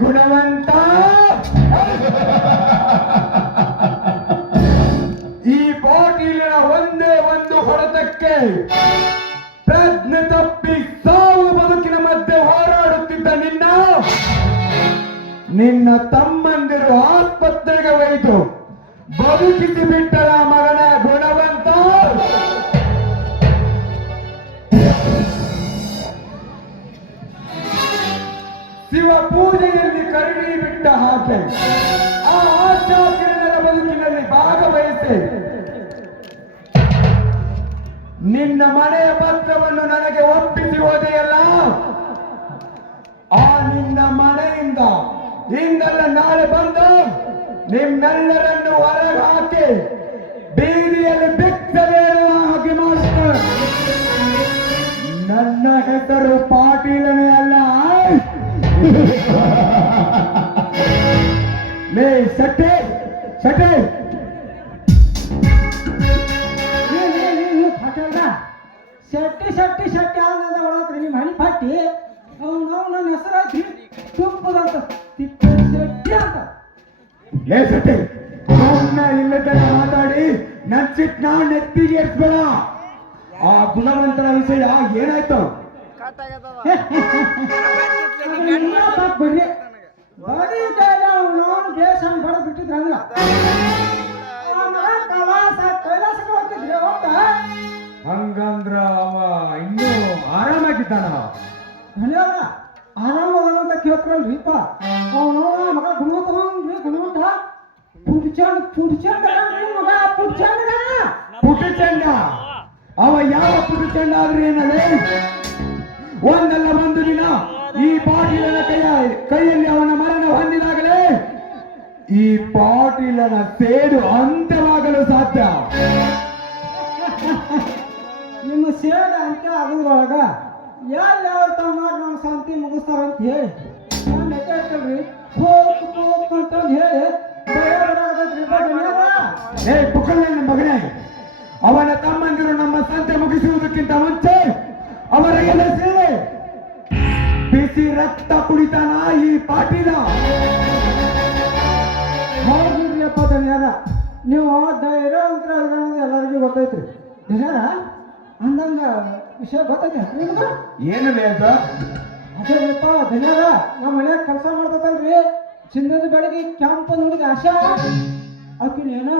ಗುಣವಂತ ಈ ಬಾಟಲಿನ ಒಂದೇ ಒಂದು ಹೊಡೆತಕ್ಕೆ ಪ್ರಜ್ಞೆ ತಪ್ಪಿ ಸಾವು ಬದುಕಿನ ಮಧ್ಯೆ ಹೋರಾಡುತ್ತಿದ್ದ ನಿನ್ನ ತಮ್ಮಂದಿರು ಆಸ್ಪತ್ರೆಗೆ ಒಯ್ದು ಬದುಕಿಸಿ ಬಿಟ್ಟರ ಮಗನ ಗುಣವಂತ. ಶಿವ ಪೂಜೆಯಲ್ಲಿ ಕರುಣಿ ಬಿಟ್ಟ ಹಾಗೆ ಆ ಆಶಾಕಿರಣರ ಬದುಕಿನಲ್ಲಿ ಭಾಗವಹಿಸಿ ನಿನ್ನ ಮನೆಯ ಪತ್ರವನ್ನು ನನಗೆ ಒಪ್ಪಿಸಿ ಹೋದೆಯಲ್ಲ, ಆ ನಿನ್ನ ಮನೆಯಿಂದ ಇಂದಲ್ಲ ನಾಳೆ ಬಂದು ನಿಮ್ಮೆಲ್ಲರನ್ನು ಹೊರಗೆ ಹಾಕಿ ಬೀದಿಯಲ್ಲಿ ಬಿಕ್ಕಬೇಡುವ ಹಾಗೆ ಮಾಡುತ್ತೇನೆ. ನನ್ನ ಹೆಸರು ಪಾಟೀಲನೇ ಅಲ್ಲ. ಲೇ ಸಟ್ಟೆ ಸಟ್ಟೆ ಶೆಟ್ಟಿ ಶೆಟ್ಟಿ ಶೆಟ್ಟಿ ಆನಂದ ಒಳಗ್ರಿ ನಿಮ್ಮ ಹಣಿ ಪಟ್ಟಿ ನಾವು ನನ್ನ ಹೆಸರಾಗಿ ತುಪ್ಪದಂತ ಶೆಟ್ಟಿ ಅಂತ. ಲೇ ಸಟ್ಟೆ ಇಲ್ಲದ ಮಾತಾಡಿ ನನ್ನ ಸಿಟ್ ನಾ ನೆತ್ತಿಗೆ ಎತ್ಬೇಡ. ಆ ಗುಣವಂತರ ವಿಷಯ ಏನಾಯ್ತು? ಬಿಡ್ರಿ ಬರೀ ನಾನು ಬೇಸ್ ಹಂಗೆ ಬಡ ಬಿಟ್ಟಿದ್ರಂಗ ಕೈಲಾಸಕ್ಕೆ ಹೋಗ್ತಿದ್ರಿ ಹೋಗ್ತಾ. ಹಂಗಂದ್ರ ಅವ ಇನ್ನೂ ಆರಾಮಾಗಿದ್ದಾನ? ಆರಾಮದಂತ ಕೇಳ್ಕೊಳ್ರಿಪ್ಪ. ಅವನು ಮಗ ಗುಣವಂತನ್ರಿ ಗುಣವಂತ ಪುಡ್ಚಂಡ ಮಗ ಪುಟಚಂಡ. ಅವ ಯಾವ ಪುಟಚಂಡ ಆದ್ರೆ ಏನಲ್ಲೇ? ಒಂದಲ್ಲ ಒಂದು ದಿನ ಈ ಪಾಟೀಲನ ಕೈಯಲ್ಲಿ ಅವನ ಮರಣ ಹೊಂದಿದಾಗಲೇ ಈ ಪಾಟೀಲನ ಸೇಡು ಅಂತ್ಯವಾಗಲು ಸಾಧ್ಯ. ನಿಮ್ಮ ಸೇಡ ಅಂತ ಅದ್ರೊಳಗ ಯಾವ ತಮ್ಮ ನಮ್ಮ ಶಾಂತಿ ಮುಗಿಸ್ತಾರಂತ ಹೇಳಿ ನಾನು ಹೇಳ್ರಿ ಹೋಗ್ ಹೋಗ್ ಅಂತ ಹೇಳಿ ಪುಕ್ಕಳ್ಳ ಮಗನೇ, ಅವನ ತಮ್ಮಂದಿರು ನಮ್ಮ ಸಂತೆ ಮುಗಿಸುವುದಕ್ಕಿಂತ ಮುಂಚೆ ಅವರ ಎಲೆಸಿ ಬಿಸಿ ರಕ್ತ ಕುಡಿತಾನ ಈ ಪಾಟೀಲ. ಹೌದ್ರಿಯಪ್ಪ ಧನ್ಯಾರ, ನೀವು ಧೈರ್ಯ ಅಂತ ಎಲ್ಲರಿಗೂ ಗೊತ್ತೈತ್ರಿ. ಧನ್ಯಾರ ಅಂದಂಗ ವಿಷಯ ಗೊತ್ತೈತಿ ನಿಮ್ಗೆ? ಏನಿದೆ ಅಂತ? ಅದೇಪ್ಪ ಧನ್ಯಾರ, ನಮ್ಮ ಮನ್ಯಾಗ ಕೆಲಸ ಮಾಡ್ತೈತಲ್ರಿ ಚಿನ್ನದ ಬೆಳಗ್ಗೆ ಕ್ಯಾಂಪ್ ಹುಡುಗ ಆಶಾ ಆಕಿನೇನ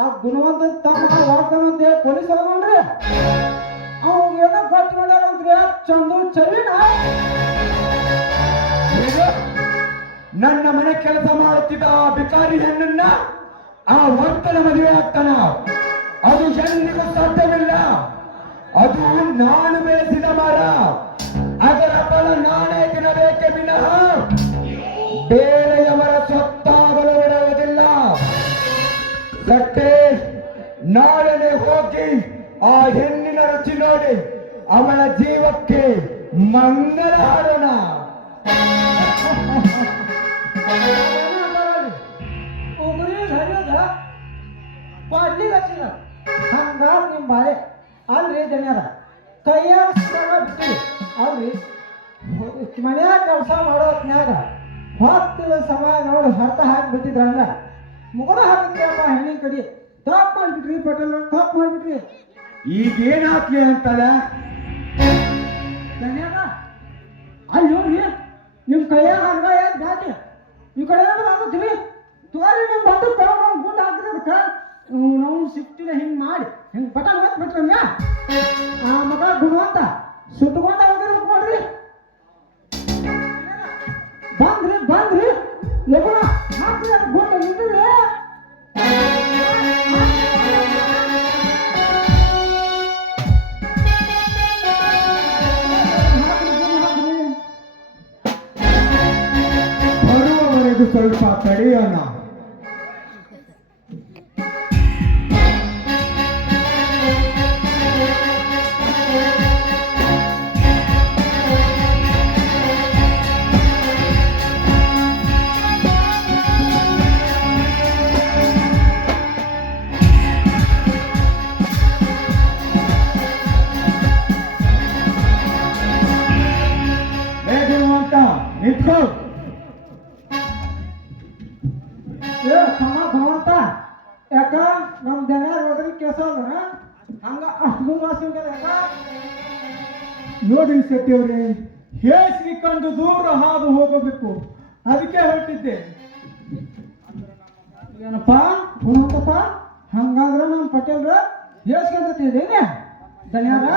ಆ ಗುಣವಂತ ತಮ್ಮ ವಾಗ್ದಾನ ಅಂತ ಪೊಲೀಸ್ ಹೋಗ್ರಿ ಅವಾಗ ಏನೋ ಗಟ್ಟಿ ಮಾಡ್ಯಾರಂತ್ರಿ ಚಂದು ಚವಿನ ನನ್ನ ಮನೆ ಕೆಲಸ ಮಾಡುತ್ತಿದ್ದ ಆ ಬಿಕಾರಿ ಹೆಣ್ಣನ್ನ ಆ ವರ್ತನ ಮದುವೆ ಆಗ್ತಾನ. ಅದು ಎಂದಿಗೂ ಸಾಧ್ಯವಿಲ್ಲ. ಅದು ನಾನು ಬೆಳೆಸಿದ ಮರ. ಅದರ ಫಲ ನಾನೇ ತಿನ್ನಬೇಕೆ ವಿನಃ ಬೇರೆಯವರ ಸ್ವತ್ತಾಗಲು ಬಿಡುವುದಿಲ್ಲ. ಸಟ್ಟೆ, ನಾಳೆನೆ ಹೋಗಿ ಆ ಹೆಣ್ಣಿನ ರುಚಿ ನೋಡಿ ಅವಳ ಜೀವಕ್ಕೆ ಮಂಗಲ ಹಾಡೋಣ. ಹಂಗ ನಿಮ್ ಬಾಳೆ ಅಲ್ರಿ ಧನ್ಯರ ಕೈಯಾಗ ಬಿಟ್ಟಿರಿ ಅಲ್ರಿ ಮನ್ಯಾಗ ಕೆಲಸ ಮಾಡೋ ಹೊತ್ನ್ಯಾಗ ಹೊತ್ತಿನ ಸಮಯ ನೋಡಿ ಹೊರತ ಹಾಕಿಬಿಟ್ಟಿದ್ರ ಹಂಗ ಮುಗದ ಹಾಕಿದ್ರಿಯಪ್ಪ ಹೆಣ್ಣಿನ ಕಡೆ ತಪ್ಪು ಮಾಡ್ಬಿಟ್ರಿ ಪಟೇಲ್ ತಪ್ಪು ಮಾಡ್ಬಿಟ್ರಿ. ಈಗೇನ್ ಹಾಕ್ಲಿ ಅಂತಲ್ಲ ಧನ್ಯರ ಅಲ್ಲಿ ನೋಡ್ರಿ ನಿಮ್ ಕೈಯಾಗ ಹಂಗ ಏನ್ ಬ್ಯಾಟಿ ಈ ಕಡೆ ಆಗುತ್ತೀವಿ ತೋರಿ ನಿಮ್ ಬಂದು ಗುಂಡು ಹಾಕಿರೋದಕ್ಕ ನಾವು ಸಿಕ್ತಿಲ್ಲ ಹಿಂಗ್ ಮಾಡಿ ಹಿಂಗ್ ಪಟ ಬಿಟ್ರಂಗ ಆ ಮಗ ಗುಣವಂತ ಸುಟ್ಟಕೊಂಡ ಹೋಗಿರ್ಬೇಕು ನೋಡ್ರಿ. ಬಂದ್ರಿ ಲಗುಣ ಹಾಕ್ರಿ ಗುಂಡ ನಿಂದ್ರಿ. ಸ್ವಲ್ಪ ತಡೆಯೋಣ. ನಿಂತ್ಕೋ. ಏ ಸಮ ಭಗವಂತ ಯಾಕ ನಮ್ಮ ದನ ಹೋದ್ರೆ ಕೆಲಸ ಅಲ್ಲ ಹಂಗ ಅಷ್ಟು ವಾಸಿಂದ ಯಾಕ ನೋಡಿ ಶೆಟ್ಟಿಯವ್ರೆ, ಹೇಸಿಗೆ ಕಂಡು ದೂರ ಹಾದು ಹೋಗಬೇಕು, ಅದಕ್ಕೆ ಹೊರಟಿದ್ದೆ. ಏನಪ್ಪ ಭಗವಂತಪ್ಪ, ಹಂಗಾದ್ರೆ ನಮ್ಮ ಪಟೇಲ್ರ ಹೇಳ್ಸ್ಕೊಂಡ್ತಿದ್ದೇನೆ ದನ್ಯಾರ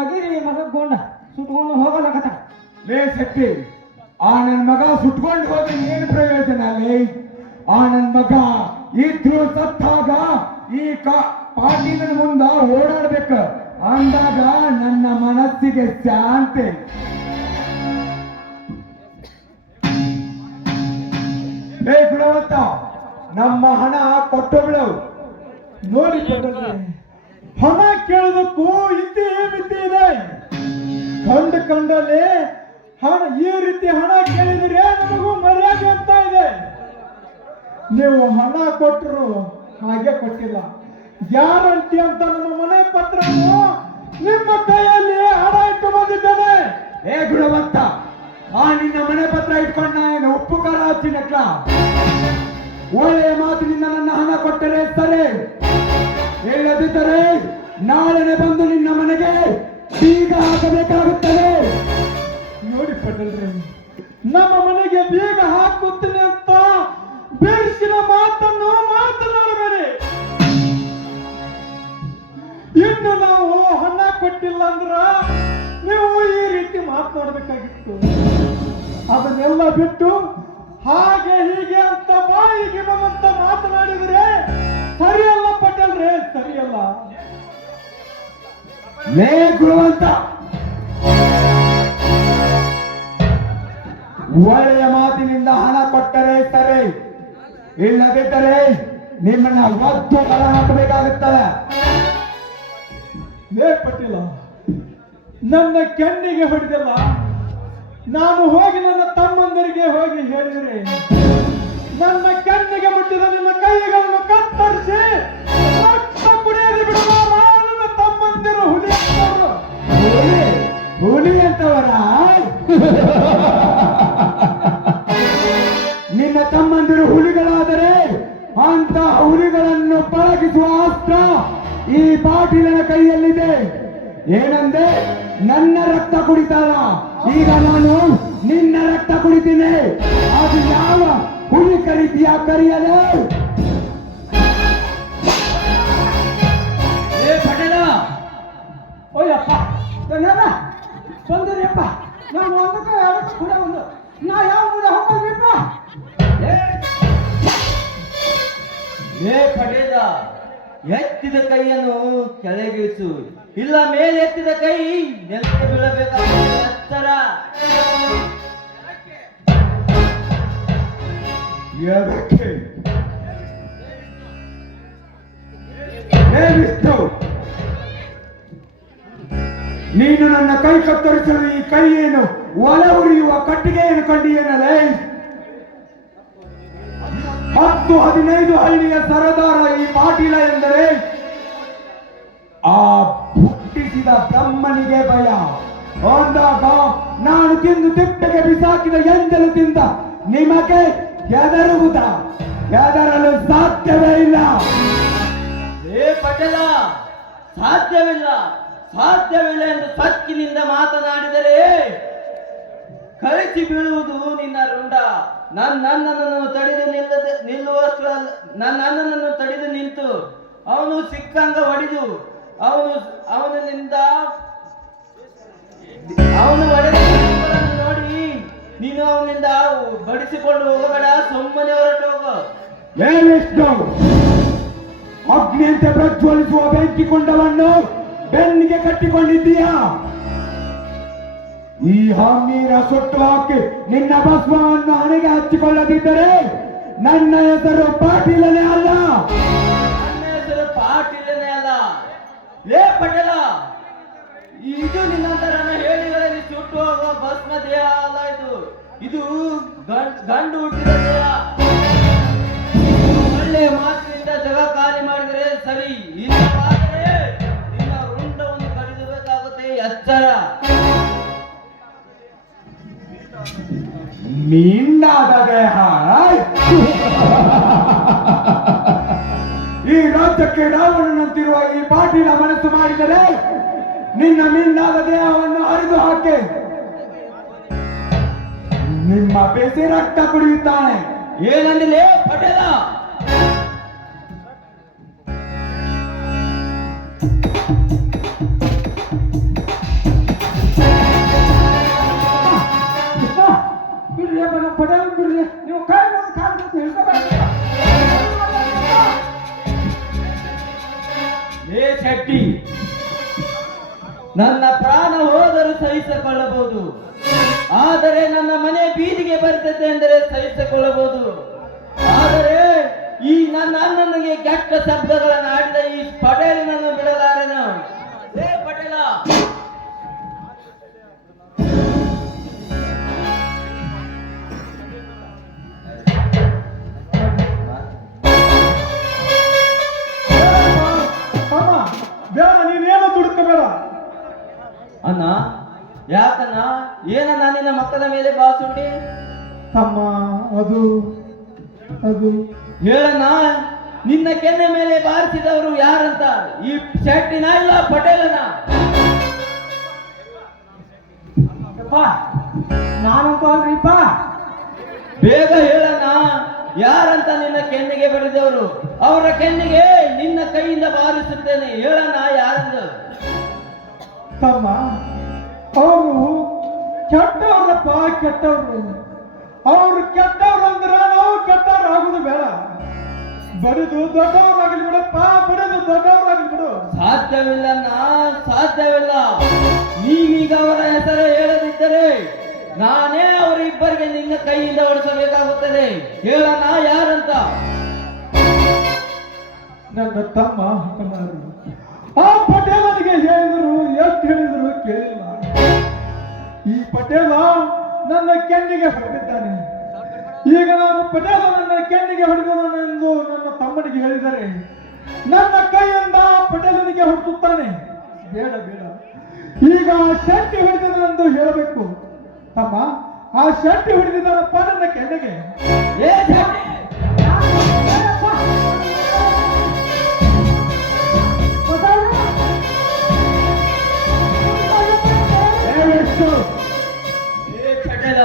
ಒಗಿರಿ ಮಗ ಗೊಂಡ ಸುಟ್ಕೊಂಡು ಹೋಗಲಕತ್ತ. ಲೇ ಶೆಟ್ಟಿ, ಆ ನನ್ನ ಮಗ ಸುಟ್ಕೊಂಡು ಹೋದ್ರೆ ಏನು ಪ್ರಯೋಜನ ಲೇ? ಆ ನನ್ನ ಮಗ ಇದ್ರು ಸತ್ತಾಗ ಈ ಪಾಟೀಲನ ಮುಂದ ಓಡಾಡ್ಬೇಕು ಅಂದಾಗ ನನ್ನ ಮನಸ್ಸಿಗೆ ಶಾಂತಿ. ಲೇ ಗುಣವಂತ, ನಮ್ಮ ಹಣ ಕೊಟ್ಟು ಬಿಡು. ನೋಡಿ ಪಟೇಲ್ರೆ, ಹಣ ಕೇಳೋದಕ್ಕೂ ಇದ್ದೇ ಮಿತಿ ಇದೆ. ಕಂಡಲ್ಲಿ ಹಣ ಈ ರೀತಿ ಹಣ ಕೇಳಿದ್ರೆ ನಮಗೂ ಮರ್ಯಾದೆ ಅಂತ ಇದೆ. ನೀವು ಹಣ ಕೊಟ್ಟರು ಹಾಗೆ ಕೊಟ್ಟಿಲ್ಲ, ಗ್ಯಾರಂಟಿ ಅಂತ ನಮ್ಮ ಮನೆ ಪತ್ರವನ್ನು ನಿಮ್ಮ ಕೈಯಲ್ಲಿ ಹಣ ಇಟ್ಟು ಬಂದಿದ್ದೇನೆ. ಏ ಗುಣವಂತ, ಆ ನಿನ್ನ ಮನೆ ಪತ್ರ ಇಟ್ಕೊಂಡ ಏನು ಉಪ್ಪು ಖಾರ ಹಚ್ಚಿನಕ್ಲ? ಒಳ್ಳೆಯ ಮಾತಿನಿಂದ ನನ್ನ ಹಣ ಕೊಟ್ಟರೆ ಸರಿ, ಇಲ್ಲದಿದ್ದರೆ ನಾಳೆನೆ ಬಂದು ನಿನ್ನ ಮನೆಗೆ ಬೀಗ ಹಾಕಬೇಕಾಗುತ್ತದೆ. ನೋಡಿ ಪಟೇಲ್ರೆ, ನಮ್ಮ ಮನೆಗೆ ಬೀಗ ಹಾಕುತ್ತೇನೆ ಅಂತ ಬೇಡಿಸಿದ ಮಾತನ್ನು ಮಾತನಾಡಬೇಡಿ. ಇನ್ನು ನಾವು ಹಣ ಕೊಟ್ಟಿಲ್ಲ ಅಂದ್ರ ನೀವು ಈ ರೀತಿ ಮಾತನಾಡಬೇಕಾಗಿತ್ತು. ಅದನ್ನೆಲ್ಲ ಬಿಟ್ಟು ಹಾಗೆ ಹೀಗೆ ಅಂತ ಬಾಯಿಗೆ ಬಂದಂತ ಮಾತನಾಡಿದ್ರೆ ಸರಿಯಲ್ಲ ಪಟೇಲ್ರೆ, ಸರಿಯಲ್ಲ. ಲೇ ಗುಣವಂತ, ಒಳ್ಳೆಯ ಮಾತಿನಿಂದ ಹಣ ಕೊಟ್ಟರೆ ಸರಿ, ಇಲ್ಲದಿದ್ದರೆ ನಿಮ್ಮನ್ನ ಒದ್ದು ಹೊರ ಹಾಕಬೇಕಾಗುತ್ತದೆ. ಲೇ ಪಟೇಲ, ನನ್ನ ಕೆನ್ನಿಗೆ ಹೊಡೆದಲ್ಲ, ನಾನು ಹೋಗಿ ನನ್ನ ತಮ್ಮಂದರಿಗೆ ಹೋಗಿ ಹೇಳಿದರೆ ನನ್ನ ಕೆನ್ನಿಗೆ ಮುಟ್ಟಿದ ನಿನ್ನ ಕೈಗಳನ್ನು ಕತ್ತರಿಸಿ ರಕ್ತ ಕುಡಿಯದೆ ಬಿಡುವ ನನ್ನ ತಮ್ಮಂದಿರು ಹುಲಿ ಅಂತವರು. ಹುಲಿ ಅಂತವರ? ನಿನ್ನ ತಮ್ಮಂದಿರು ಹುಲಿಗಳಾದರೆ ಅಂತ ಹುಲಿಗಳನ್ನು ಪಳಗಿಸುವ ಅಸ್ತ್ರ ಈ ಪಾಟೀಲನ ಕೈಯಲ್ಲಿದೆ. ಏನಂದೆ? ನನ್ನ ರಕ್ತ ಕುಡಿತಾರ, ಈಗ ನಾನು ನಿನ್ನ ರಕ್ತ ಕುಡಿತೀನಿ. ಅದು ಯಾವ ಹುಲಿ ಕರೀತೀಯ ಕರೆಯಲೇ? ಏ ಪಟೇಲ, ಓಯಪ್ಪ ದನ್ಯಾರ ಬಂದಿರಿಯಪ್ಪ, ನಾವು ಒಂದಕ್ಕೆ ಎರಡಕ್ಕೆ ಕೂಡ ಒಂದು ನಾ ಯಾವ ಮುಂದೆ ಹೋಗಲ್ರಿಪ್ಪ. ಏ ಪಟೇಲ, ಎತ್ತಿದ ಕೈಯನ್ನು ಕೆಳಗಿಳಿಸು, ಇಲ್ಲ ಮೇಲೆ ಎತ್ತಿದ ಕೈ ನೆಲಕ್ಕೆ ಬೀಳಬೇಕಾಗುತ್ತದೆ. ಎತ್ತರ. ಎದಕ್ಕೆ? ಹೇ ವಿಷ್ಣು, ನೀನು ನನ್ನ ಕೈ ಕತ್ತರಿಸಲು ಈ ಕೈ ಏನು ಒಲ ಉರಿಯುವ ಕಟ್ಟಿಗೆಯನ್ನು ಕಂಡಿಯೇನಲೇ? 10-15 ಹಳ್ಳಿಯ ಸರದಾರ ಈ ಪಾಟೀಲ ಎಂದರೆ ಆ ಹುಟ್ಟಿಸಿದ ಬ್ರಹ್ಮನಿಗೆ ಭಯ. ಅಂದಾಗ ನಾನು ತಿಂದು ತಿಪ್ಪೆಗೆ ಬಿಸಾಕಿದ ಎಂಜಲು ತಿಂದ ನಿಮಗೆ ಹೆದರುವುದ? ಹೆದರಲು ಸಾಧ್ಯವೇ ಇಲ್ಲ. ಏ ಪಟೇಲ, ಸಾಧ್ಯವಿಲ್ಲ ಸಾಧ್ಯವಿಲ್ಲ ಎಂದು ಸಕ್ಕಿನಿಂದ ಮಾತನಾಡಿದರೆ ಕಳಿಸಿ ಬೀಳುವುದು ನಿನ್ನ ರುಂಡ. ನನ್ನನ್ನು ತಡೆದು ನಿಲ್ಲುವಷ್ಟು ನನ್ನ ಅಣ್ಣನನ್ನು ತಡೆದು ನಿಂತು ಅವನು ಸಿಕ್ಕಂಗ ಹೊಡೆದು ಅವನು ಹೊಡೆದ ನೋಡಿ ನೀನು ಅವನಿಂದ ಬಡಿಸಿಕೊಂಡು ಹೋಗಬೇಡ, ಸುಮ್ಮನೆ ಹೊರಟು ಹೋಗು. ಏ ವಿಷ್ಣು, ಅಗ್ನಿಯಂತೆ ಪ್ರಜ್ವಲಿಸುವ ಬೆಂಕಿ ಕೊಂಡವನ್ನು ಬೆನ್ನಿಗೆ ಕಟ್ಟಿಕೊಂಡಿದ್ದೀಯಾ? ಈ ಹಮ್ಮೀರ ಸುಟ್ಟು ಹಾಕಿ ನಿನ್ನ ಭಸ್ಮವನ್ನು ಹಣೆಗೆ ಹಚ್ಚಿಕೊಳ್ಳದಿದ್ದರೆ ನನ್ನ ಹೆಸರು ಪಾಟೀಲನೇ ಅಲ್ಲ. ನನ್ನ ಹೆಸರು ಪಾಟೀಲನೇ ಅಲ್ಲ. ಲೇ ಪಟೇಲ, ಇದು ನಿನ್ನಂತರನ ಹೇಳಿಗಳಲ್ಲಿ ಸುಟ್ಟು ಹೋಗುವ ಭಸ್ಮ ದೇಹ ಅಲ್ಲ. ಇದು ಗಂಡು ಹುಟ್ಟಿದ ದೇಹ. ಒಳ್ಳೆ ಮಾತಿನಿಂದ ಜಗ ಖಾಲಿ ಮಾಡಿದರೆ ಸರಿ, ಇಲ್ಲವಾದರೆ ನಿನ್ನ ರುಂಡವನ್ನು ಕಡಿದಬೇಕಾಗುತ್ತೆ. ಎಚ್ಚರ. ಮೀಂಡಾದ ದೇಹ ಈ ರಾಜ್ಯಕ್ಕೆ ರಾವಣನಂತಿರುವ ಈ ಪಾಟೀಲ ಮನಸ್ಸು ಮಾಡಿದರೆ ನಿನ್ನ ಮೀಂಡಾದ ದೇಹವನ್ನು ಹರಿದು ಹಾಕಿ ನಿಮ್ಮ ಬೆಸಿ ರಕ್ತ ಕುಡಿಯುತ್ತಾನೆ. ಏನಂದಿಲೆ ಪಟೇಲ? ಬಿಡ್ರಿ ನಮ್ಮ ಪಟೇಲ್ ಬಿಡ್ರಿ. ನೀವು ಕೈ ಬಂದು ಕಾಲು ಹಿಡ್ಕೋಬೇಕು. ಏ ಶೆಟ್ಟಿ, ನನ್ನ ಪ್ರಾಣ ಹೋದರೂ ಸಹಿಸಿಕೊಳ್ಳಬಹುದು, ಆದರೆ ನನ್ನ ಮನೆ ಬೀದಿಗೆ ಬರ್ತದೆ ಎಂದರೆ ಸಹಿಸಿಕೊಳ್ಳಬಹುದು. ಆದರೆ ಈ ನನ್ನ ಅಣ್ಣನಿಗೆ ಕೆಟ್ಟ ಶಬ್ದಗಳನ್ನು ಆಡಿದ ಈ ಪಟೇಲನನ್ನು ಬಿಡಲಾರೆನು. ಏ ಪಟೇಲ, ತಮ್ಮ ಬೇಡ, ನೀನೇನು ದುಡುಕಬೇಡ. ಅಣ್ಣ ಯಾಕನ್ನ? ಏನನ್ನ ನಿನ್ನ ಮಕ್ಕಳ ಮೇಲೆ ಬಾಸುಂಡಿ? ತಮ್ಮ ಅದು ಅದು ಹೇಳಣ್ಣ, ನಿನ್ನ ಕೆನ್ನೆ ಮೇಲೆ ಬಾರಿಸಿದವರು ಯಾರಂತ? ಈ ಶೆಟ್ಟಿನ ಇಲ್ಲ ಪಟೇಲನ? ನಾನಂತೂ ಅಲ್ರಿಪ್ಪ. ಬೇಗ ಹೇಳಣ್ಣ, ಯಾರಂತ ನಿನ್ನ ಕೆನ್ನೆಗೆ ಬಡಿದವರು? ಅವರ ಕೆನ್ನೆಗೆ ನಿನ್ನ ಕೈಯಿಂದ ಬಾರಿಸುತ್ತೇನೆ. ಹೇಳಣ್ಣ ಯಾರಂದು? ತಮ್ಮ ಅವರು ಕೆಟ್ಟವ್ರಪ್ಪ, ಕೆಟ್ಟವ್ರು. ಅವ್ರು ಕೆಟ್ಟವ್ರು ಅಂದ್ರೆ ನಾವು ಕೆಟ್ಟವ್ರು ಆಗುದು ಬೇಡ. ಬಡಿದು ದೊಡ್ಡವ್ರಾಗಲಿ ಬಿಡಪ್ಪ, ಬಡಿದು ದೊಡ್ಡವ್ರಾಗಲಿ ಬಿಡು. ಸಾಧ್ಯವಿಲ್ಲಣ್ಣ, ಸಾಧ್ಯವಿಲ್ಲ. ನೀವೀಗ ಅವರ ಹೆಸರು ಹೇಳದಿದ್ದರೆ ನಾನೇ ಅವರಿಬ್ಬರಿಗೆ ನಿನ್ನ ಕೈಯಿಂದ ಹೊಡಿಸಬೇಕಾಗುತ್ತದೆ. ಹೇಳಣ್ಣ ಯಾರಂತ? ನನ್ನ ತಮ್ಮ ಅಪ್ಪನಾರು. ಆ ಪಟೇಲನಿಗೆ ಹೇಳಿದ್ರು, ಎಷ್ಟು ಹೇಳಿದ್ರು ಕೇಳಿಲ್ಲ. ಈ ಪಟೇಲ ನನ್ನ ಕೆನ್ನಿಗೆ ಹೊಡೆದಿದ್ದಾನೆ. ಈಗ ನಾನು ಪಟೇಲ ನನ್ನ ಕೆನ್ನಿಗೆ ಹೊಡೆದನೆಂದು ನನ್ನ ತಮ್ಮನಿಗೆ ಹೇಳಿದರೆ ನನ್ನ ಕೈಯಿಂದ ಪಟೇಲನಿಗೆ ಹೊಡೆಸುತ್ತಾನೆ. ಬೇಡ ಬೇಡ, ಈಗ ಆ ಶೆಟ್ಟಿ ಹೊಡೆದನೆಂದು ಹೇಳಬೇಕು. ತಮ್ಮ, ಆ ಶೆಟ್ಟಿ ಹೊಡೆದಿದ್ದಾನಪ್ಪ ನನ್ನ ಕೆನ್ನಿಗೆ. ಏ ಶೆಟ್ಟಿ! ಏ ಪಟೇಲ,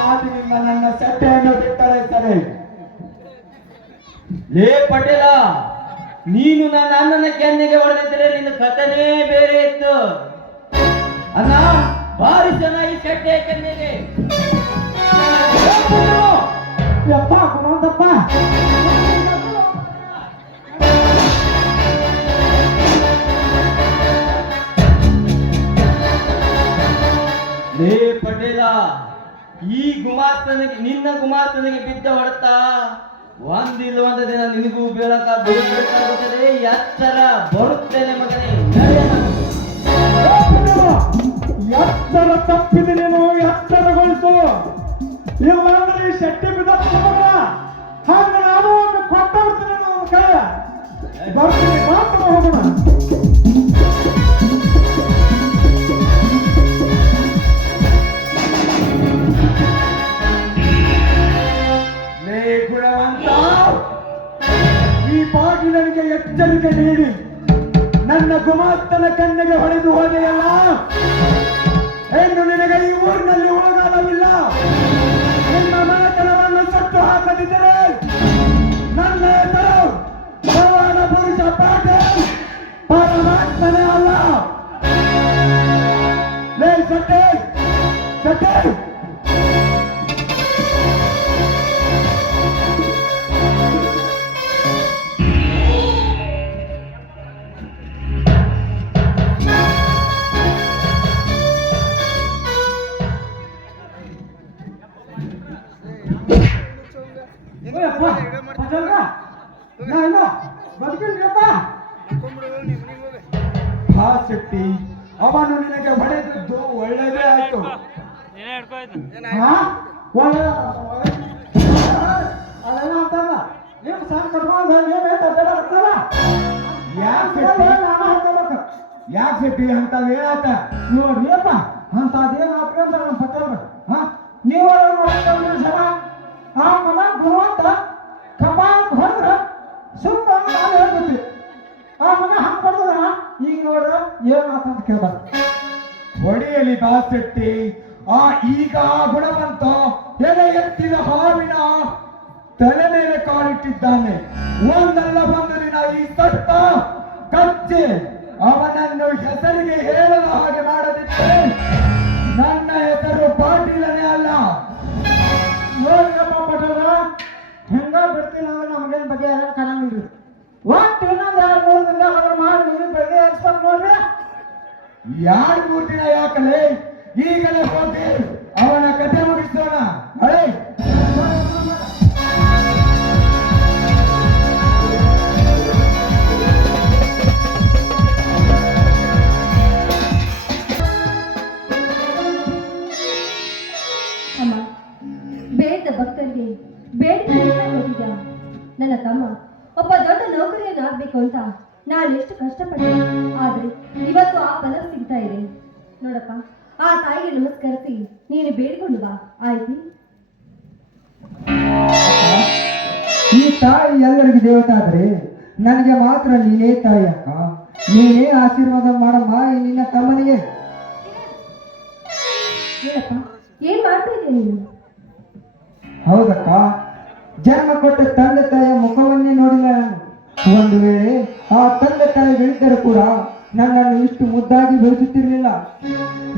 ಮಾತಿನಿಂದ ನನ್ನ ಸಟ್ಟೆಯನ್ನು ಬಿಟ್ಟರೆ ಸರಿ. ಲೇ ಪಟೇಲ, ನೀನು ನನ್ನ ಅಣ್ಣನ ಕೆನ್ನೆಗೆ ಹೊಡೆದಿದ್ದರೆ ನಿನ್ನ ಕಥನೇ ಬೇರೆ ಇತ್ತು. ಅಣ್ಣ, ಬಾರಿಸೋಣ ಈ ಶೆಟ್ಟಿಯ ಕೆನ್ನೆಗೆ. ಯಪ್ಪ ಗುಣವಂತಪ್ಪ. ಲೇ ಪಟೇಲ, ಈ ಗುಮಾಸ್ತನಿಗೆ, ನಿನ್ನ ಗುಮಾಸ್ತನಿಗೆ ಬಿದ್ದ ಹೊಡೆತ ಒಂದಿಲ್ಲ ಒಂದು ದಿನ ನಿನಗೂ ಬೀಳಬೇಕಾಗುತ್ತದೆ. ಎಚ್ಚರ. ಬರುತ್ತೇನೆ ಮಗನೇ, ನಡೆಯೋಣ. ಎತ್ತರ ತಪ್ಪಿದೆ, ನೀನು ಎತ್ತರಗೊಳಿಸು. ಇಲ್ಲಾಂದ್ರೆ ಈ ಶೆಟ್ಟಿ ಬಿದ್ದ ಹಾಗೆ ನಾನು ಒಂದು ಕೊಟ್ಟ ಬಿಡ್ತೀನಿ ನನ್ನ ಕೈ. ಬರ್ತೀನಿ, ಮಾತ್ರ ಹೋಗೋಣ. ಲೇ ಗುಣವಂತ, ಈ ಪಾಟೀಲನಿಗೆ ಎಚ್ಚರಿಕೆ ನೀಡಿ ನನ್ನ ಗುಮಾಸ್ತನ ಕಣ್ಣಿಗೆ ಹೊಡೆದು ಹೋದೆಯಲ್ಲ, ಇನ್ನು ನಿನಗೆ ಈ ಊರಿನಲ್ಲಿ ಉಳಿಗಾಲವಿಲ್ಲ. ನಿಮ್ಮ ಮನೆತನವನ್ನು ಸುಟ್ಟು ಹಾಕದಿದ್ದರೆ ನನ್ನ ಹೆಸರು ಪವಾಡ ಪುರುಷ ಪಾಟೀಲ್, ಪರಮಾತ್ಮನೇ ಅಲ್ಲ. ಲೇ ಸಟ್ಟೆ ಸಟ್ಟೆ, ನಾನು ಬದುಕಿಲ್ರಿಪ್ಪ. ಹಾ ಶೆಟ್ಟಿ, ಅವನು ನಿನಗೆ ಹೊಡೆದದ್ದು ಒಳ್ಳೆಯದೇ ಆಯ್ತು. ಹಾ ಒಳ್ಳೆ ಅದೇನೋ ಅಂತಲ್ಲ, ನೀವು ಸಣ್ಣ ಕರ್ಕೊಂಡು ನೀವೇ ತಡ್ಡಾಡ್ತಲ್ಲ. ಯಾಕೆ ಶೆಟ್ಟಿ? ನಾನು ಹಾಕೋಬೇಕು ಯಾಕೆ ಶೆಟ್ಟಿ ಅಂತ ಹೇಳಾತ? ನೋಡ್ರಿಯಪ್ಪ, ಅಂತದೇನು ಹಾಕ್ರಿ ಅಂತ ನಮ್ಮ ಪಟ್ಟಲ್ರಿ. ಹಾ ನೀವು ಸಲ ಆ ಮಗ ಗುರುವಂತ ಕಪಾಕ್ ಹೊಡೆದ್ರ ಸುಮ್ಮ ನಾನು ಹೇಳ್ಬಿಟ್ರಿ. ಆ ಮಗ ಹಂಗೆ ಬರ್ತದ. ಈಗ ನೋಡ್ರ ಏನ್ ಮಾತಂತ ಕೇಳ್ಬಾರ್ದು. ಹೊಡೆಯಲಿ ಬಾ ಶೆಟ್ಟಿ. ಈಗ ಆ ಗುಣವಂತ ಎಲೆ ಎತ್ತಿದ ಹಾವಿನ ತಲೆ ಮೇಲೆ ಕಾಲಿಟ್ಟಿದ್ದಾನೆ. ಒಂದಲ್ಲ ಒಂದು ದಿನ ಈ ಸತ್ತ ಕಚ್ಚೆ ಅವನನ್ನು ಹೆಸರಿಗೆ ಹೇಳದ ಹಾಗೆ ಮಾಡದಿದ್ದರೆ ನನ್ನ ಹೆಸರು ಪಾಟೀಲನೇ ಅಲ್ಲ. ನೋಡ್ರಪ್ಪ ಪಟೇಲ್ರ, ಹೆಂಗ ಬಿಡ್ತೀನಿ ಅಂದ್ರೆ ನಮಗೇನು ಬಗ್ಗೆ ಕಾಣಂಗಿಲ್ರಿ. ಒಟ್ಟು ಇನ್ನೊಂದು 2-3 ದಿನ ಅದನ್ನ ಮಾಡಿ ನೀವು ಬಗ್ಗೆ ಹಚ್ಕೊಂಡು ನೋಡ್ರಿ. 2-3 ದಿನ ಯಾಕಲೆ, ಈಗಲೇ ಹೋಗಿ ಅವನ ಕಥೆ ಮುಗಿಸೋಣ. ಹಳೆ ಅಮ್ಮ, ಬೇಡದ ಭಕ್ತರಿಗೆ ಬೇಡಿಕೆ ಹೋಗಿದ್ದ ನನ್ನ ತಮ್ಮ ಒಬ್ಬ ದೊಡ್ಡ ನೌಕರಿಯನ್ನಾಗಬೇಕು ಅಂತ ನಾನು ಎಷ್ಟು ಕಷ್ಟಪಟ್ಟೆ. ಆದ್ರೆ ಇವತ್ತು ಆ ಫಲ ಸಿಗ್ತಾ ಇದೆ ನೋಡಪ್ಪ. ಆ ತಾಯಿಗೆ ನಮಸ್ಕರಿಸಿ ನೀನು ಬೇಡಿಕೊಂಡು ಬಾ, ಆಯ್ತು? ಈ ತಾಯಿ ಎಲ್ಲರಿಗೆ ದೇವತೆ ಆದ್ರೆ ನನಗೆ ಮಾತ್ರ ನೀನೇ ತಾಯಿ ಅಕ್ಕ. ನೀನೇ ಆಶೀರ್ವಾದ ಮಾಡಮ್ಮ ಈ ನಿನ್ನ ತಮ್ಮನಿಗೆ. ಹೇಳಪ್ಪ, ಏನ್ ಮಾಡ್ತಾ ಇದ್ದೀಯ ನೀನು? ಹೌದಕ್ಕ, ಜನ್ಮ ಕೊಟ್ಟ ತಂದೆ ತಾಯಿಯ ಮುಖವನ್ನೇ ನೋಡಿಲ್ಲ ನಾನು. ಒಂದು ವೇಳೆ ಆ ತಂದೆ ತಾಯಿಗಳಿದ್ದರೂ ಕೂಡ ನನ್ನನ್ನು ಇಷ್ಟು ಮುದ್ದಾಗಿ ಬೆಳೆಸುತ್ತಿರಲಿಲ್ಲ.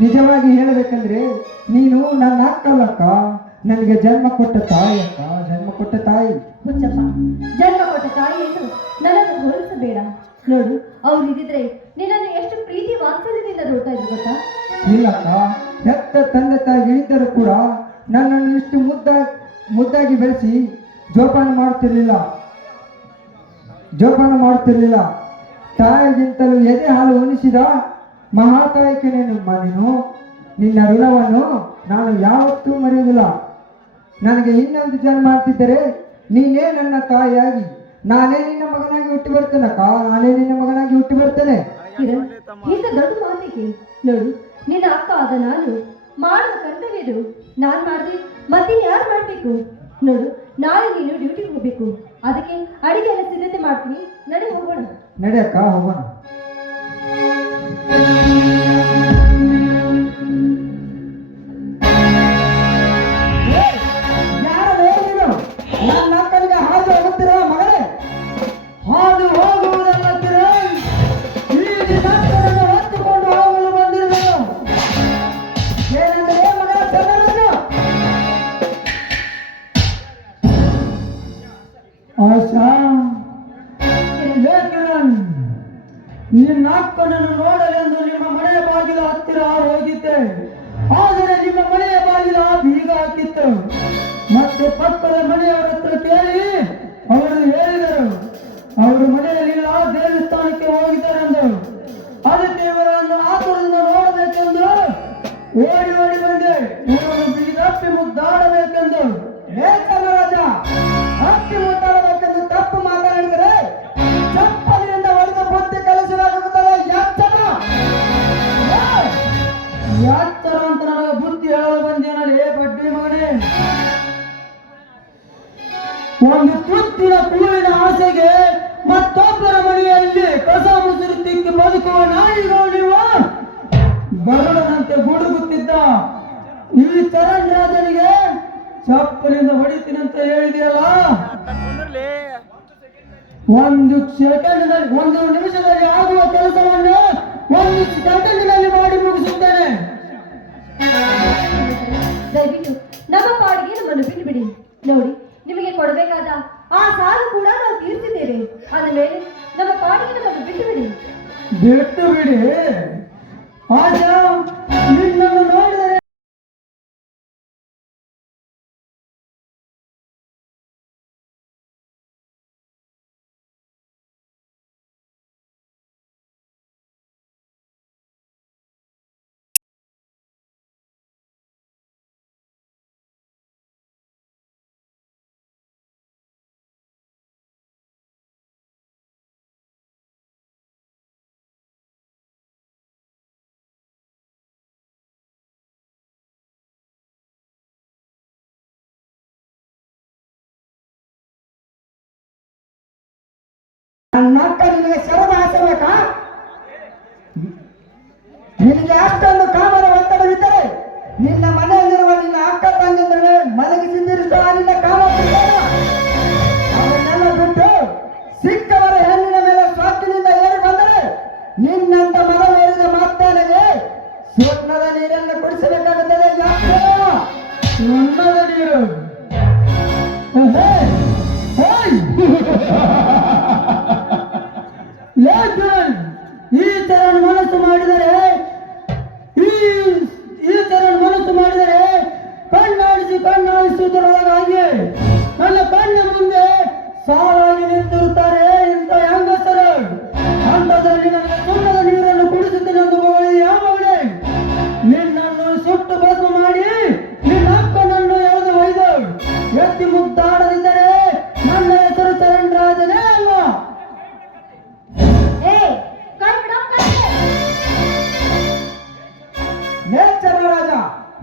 ನಿಜವಾಗಿ ಹೇಳಬೇಕಂದ್ರೆ ನೀನು ನನ್ನ ಅಕ್ಕಲ್ಲಕ್ಕ, ನನಗೆ ಜನ್ಮ ಕೊಟ್ಟ ತಾಯಿ ಅಕ್ಕ, ಜನ್ಮ ಕೊಟ್ಟ ತಾಯಿ. ಹುಚ್ಚಪ್ಪ, ಜನ್ಮ ಕೊಟ್ಟ ತಾಯಿಯನ್ನು ನನ್ನನ್ನು ಹೋಲಿಸಬೇಡ. ನೋಡು, ಅವ್ರು ಇದ್ದಿದ್ರೆ ನಿನ್ನನ್ನು ಎಷ್ಟು ಪ್ರೀತಿ ವಾತ್ಸಲ್ಯದಿಂದ ನೋಡ್ತಾ ಇದ್ರು ಗೊತ್ತಾ? ಇಲ್ಲಕ್ಕ, ಹೆತ್ತ ತಂದೆ ತಾಯಿಗಳಿದ್ದರೂ ಕೂಡ ನನ್ನನ್ನು ಇಷ್ಟು ಮುದ್ದಾಗಿ ಬೆಳೆಸಿ ಜೋಪಾನ ಮಾಡುತ್ತಿರಲಿಲ್ಲ. ತಾಯಿಗಿಂತಲೂ ಎದೆ ಹಾಲು ಉಣಿಸಿದ ಮಹಾತಾಯಿಕನೇ ನೀನು. ನಿನ್ನ ಋಣವನ್ನು ನಾನು ಯಾವತ್ತೂ ಮರೆಯುವುದಿಲ್ಲ. ನನಗೆ ಇನ್ನೊಂದು ಜನ್ಮ ಆಗ್ತಿದ್ದರೆ ನೀನೇ ನನ್ನ ತಾಯಿಯಾಗಿ ನಾನೇ ನಿನ್ನ ಮಗನಾಗಿ ಹುಟ್ಟಿ ಬರ್ತೇನಕ್ಕ, ನಾನೇ ನಿನ್ನ ಮಗನಾಗಿ ಹುಟ್ಟಿ ಬರ್ತೇನೆ. ಕಿರಣ್, ಇಂಥ ದೊಡ್ಡ ಮಾತಿಗೆ ನೋಡು, ನಿನ್ನ ಅಕ್ಕ ಆದ ನಾನು ಮಾಡುವ ಕರ್ತವ್ಯದು ನಾನ್ ಮಾಡಿದೆ, ಮತ್ತಿನ್ ಯಾರು ಮಾಡ್ಬೇಕು? ನೋಡು, ನಾಳೆ ನೀನು ಡ್ಯೂಟಿಗೆ ಹೋಗ್ಬೇಕು. ಅದಕ್ಕೆ ಅಡಿಗೆ ಎಲ್ಲ ಸಿದ್ಧತೆ ಮಾಡ್ತೀನಿ, ನಡಿ ಹೋಗೋಣ. ನಡೆಯಕ್ಕ, ಹೋಗೋಣ. ನನ್ನ ಅಕ್ಕನಿಗೆ ಹಾದು ಹೋಗುತ್ತಿರ ಮಗನೇ, ಹಾದು ಹೋಗುವುದಲ್ಲ ಕಿರಣ್, ಈ ದಿನಾಂಕವನ್ನು ಹೊತ್ತುಕೊಂಡು ಹೋಗಲು ಬಂದಿರುವುದು. ಏನೆಂದರೆ ಮಗನ ಚಂದ್ರರಾಜು, ಆಶಾ, ಕಿರಣ್, ನಿನ್ನ ಅಕ್ಕನನ್ನು ನೋಡಲೆಂದು ನಿಮ್ಮ ಮನೆಯ ಬಾಗಿಲ ಹತ್ತಿರ ಹೋಗಿದ್ದೆ. ಆದರೆ ನಿಮ್ಮ ಮನೆಯ ಬಾಗಿಲ ಬೀಗ ಹಾಕಿತ್ತು. ಮತ್ತೆ ಪಕ್ಕದ ಮನೆಯವರ ಹತ್ರ ಕೇಳಿ ಅವರು ಹೇಳಿದರು, ಅವರು ಮನೆಯಲ್ಲಿಲ್ಲ, ದೇವಸ್ಥಾನಕ್ಕೆ ಹೋಗಿದ್ದಾರೆಂದು. ಅದಕ್ಕೆ ಇವರನ್ನು ಆತುರದಿಂದ ನೋಡಬೇಕೆಂದು ಓಡಿ ಬಂದೆ. ಇವರನ್ನು ಬೀಗಪ್ಪಿ ಮುದ್ದಾಡಬೇಕೆಂದು. ರಾಜ, ಹತ್ತಿ ಮುದ್ದಾಡಬೇಕೆಂದು ತಪ್ಪು ಮಾತನಾಡಿದರೆ ಚಪ್ಪಲಿನಿಂದ ಹೊಡೆದ ಬುದ್ಧಿ ಕಲಿಸಲಾಗುತ್ತಲ್ಲ. ಯಾಚರ ಅಂತ ನನಗೆ ಬುದ್ಧಿ ಹೇಳಲು ಬಂದೇನಲ್ಲಿ ಬಡ್ಡಿ ಮಗನೇ. ಒಂದು ತುತ್ತಿನ ಕೂಳಿನ ಆಸೆಗೆ ಮತ್ತೊಬ್ಬರ ಮನೆಯಲ್ಲಿ ಕಸ ಮುಸುರು ತಿಕ್ಕಿ ಬದುಕುವ ನಾಯಿಗಳು ನೀವು. ಬರಡನಂತೆ ಗುಡುಗುತ್ತಿದ್ದ ಈ ಚರಣ್ ರಾಜನಿಗೆ ಚಪ್ಪಲಿಂದ ಹೊಡಿತೀನಂತ ಹೇಳಿದೆಯಲ್ಲ. ಒಂದು ಸೆಕೆಂಡ್ನಲ್ಲಿ, ಒಂದು ನಿಮಿಷದಲ್ಲಿ ಆಗುವ ಕೆಲಸವನ್ನು 1 ಸೆಕೆಂಡಿನಲ್ಲಿ ಮಾಡಿ ಮುಗಿಸುತ್ತೇನೆ. ದಯವಿಟ್ಟು ನಮ್ಮ ಪಾಡಿಗೆ ನಮ್ಮನ್ನು ಬಿಟ್ಟು ಬಿಡಿ. ನೋಡಿ, ನಿಮಗೆ ಕೊಡಬೇಕಾದ ಆ ಸಾಲ ಕೂಡ ನಾವು ತೀರ್ಸಿದ್ದೇವೆ. ಆದ ಮೇಲೆ ನಮ್ಮ ಪಾಡಿಗೆ ನಮ್ಮನ್ನು ಬಿಟ್ಟು ಬಿಡಿ. ಬಿಟ್ಟು ಬಿಡಿ ಆಜಾ, ನಿನ್ನನ್ನು ನೋಡಿದರೆ ನನ್ನ ಅಕ್ಕ ನಿನಗೆ ಶರಣ ಹಾಸಬೇಕಾ? ನಿನಗೆ ಅಷ್ಟೊಂದು ಕಾಮದ ಒತ್ತಡವಿದ್ದರೆ ನಿನ್ನ ಮನೆಯಲ್ಲಿರುವ ನಿನ್ನ ಅಕ್ಕ ತಂಗಿದ್ರೆ ಮಲಗಿಸಿದ್ದಿರುತ್ತ ನಿನ್ನ ಕಾಮ ಅವನ್ನೆಲ್ಲ ಬಿಟ್ಟು ಸಿಕ್ಕವರ ಹೆಣ್ಣಿನ ಮೇಲೆ ಸ್ವಾರ್ಥಿನಿಂದ ಏರಿ ಬಂದರೆ ನಿನ್ನಂತ ಮನವೇರಿದ ಮಾತಾನೆಗೆ ಸ್ವಪ್ನದ ನೀರನ್ನು ಕುಡಿಸಬೇಕಾಗುತ್ತದೆ. ಯಾಕೆ ಸುಣ್ಣದ ನೀರು? ಈ ಚರಣ್ ಮನಸ್ಸು ಮಾಡಿದರೆ ಈ ಚರಣ್ ಮನಸ್ಸು ಮಾಡಿದರೆ ಕಣ್ಣಾಡಿಸುವುದರೊಳಗಾಗಿ ನನ್ನ ಕಣ್ಣ ಮುಂದೆ ಸಾಲಾಗಿ ನಿಂತಿರುತ್ತಾರೆ ಇಂಥ ಹೆಂಗಸರು. ಅಂಥದ್ರಲ್ಲಿ ನನಗೆ ಸುಣ್ಣದ ನೀರನ್ನು ಕುಡಿಸುತ್ತೇನೆಂದು ಯಾವಳೆ ನಿನ್ನನ್ನು ಸುಟ್ಟು ಭಸ್ಮ ಮಾಡಿ ನಿನ್ನ ಅಕ್ಕನನ್ನು ಎಳೆದು ಒಯ್ದು ಎತ್ತಿ ಮುಗ್ದಾಡದಿದ್ದರೆ ನನ್ನ ಹೆಸರು ಚರಣ್ ರಾಜನೇ ಅಲ್ಲ. ರಾಜ,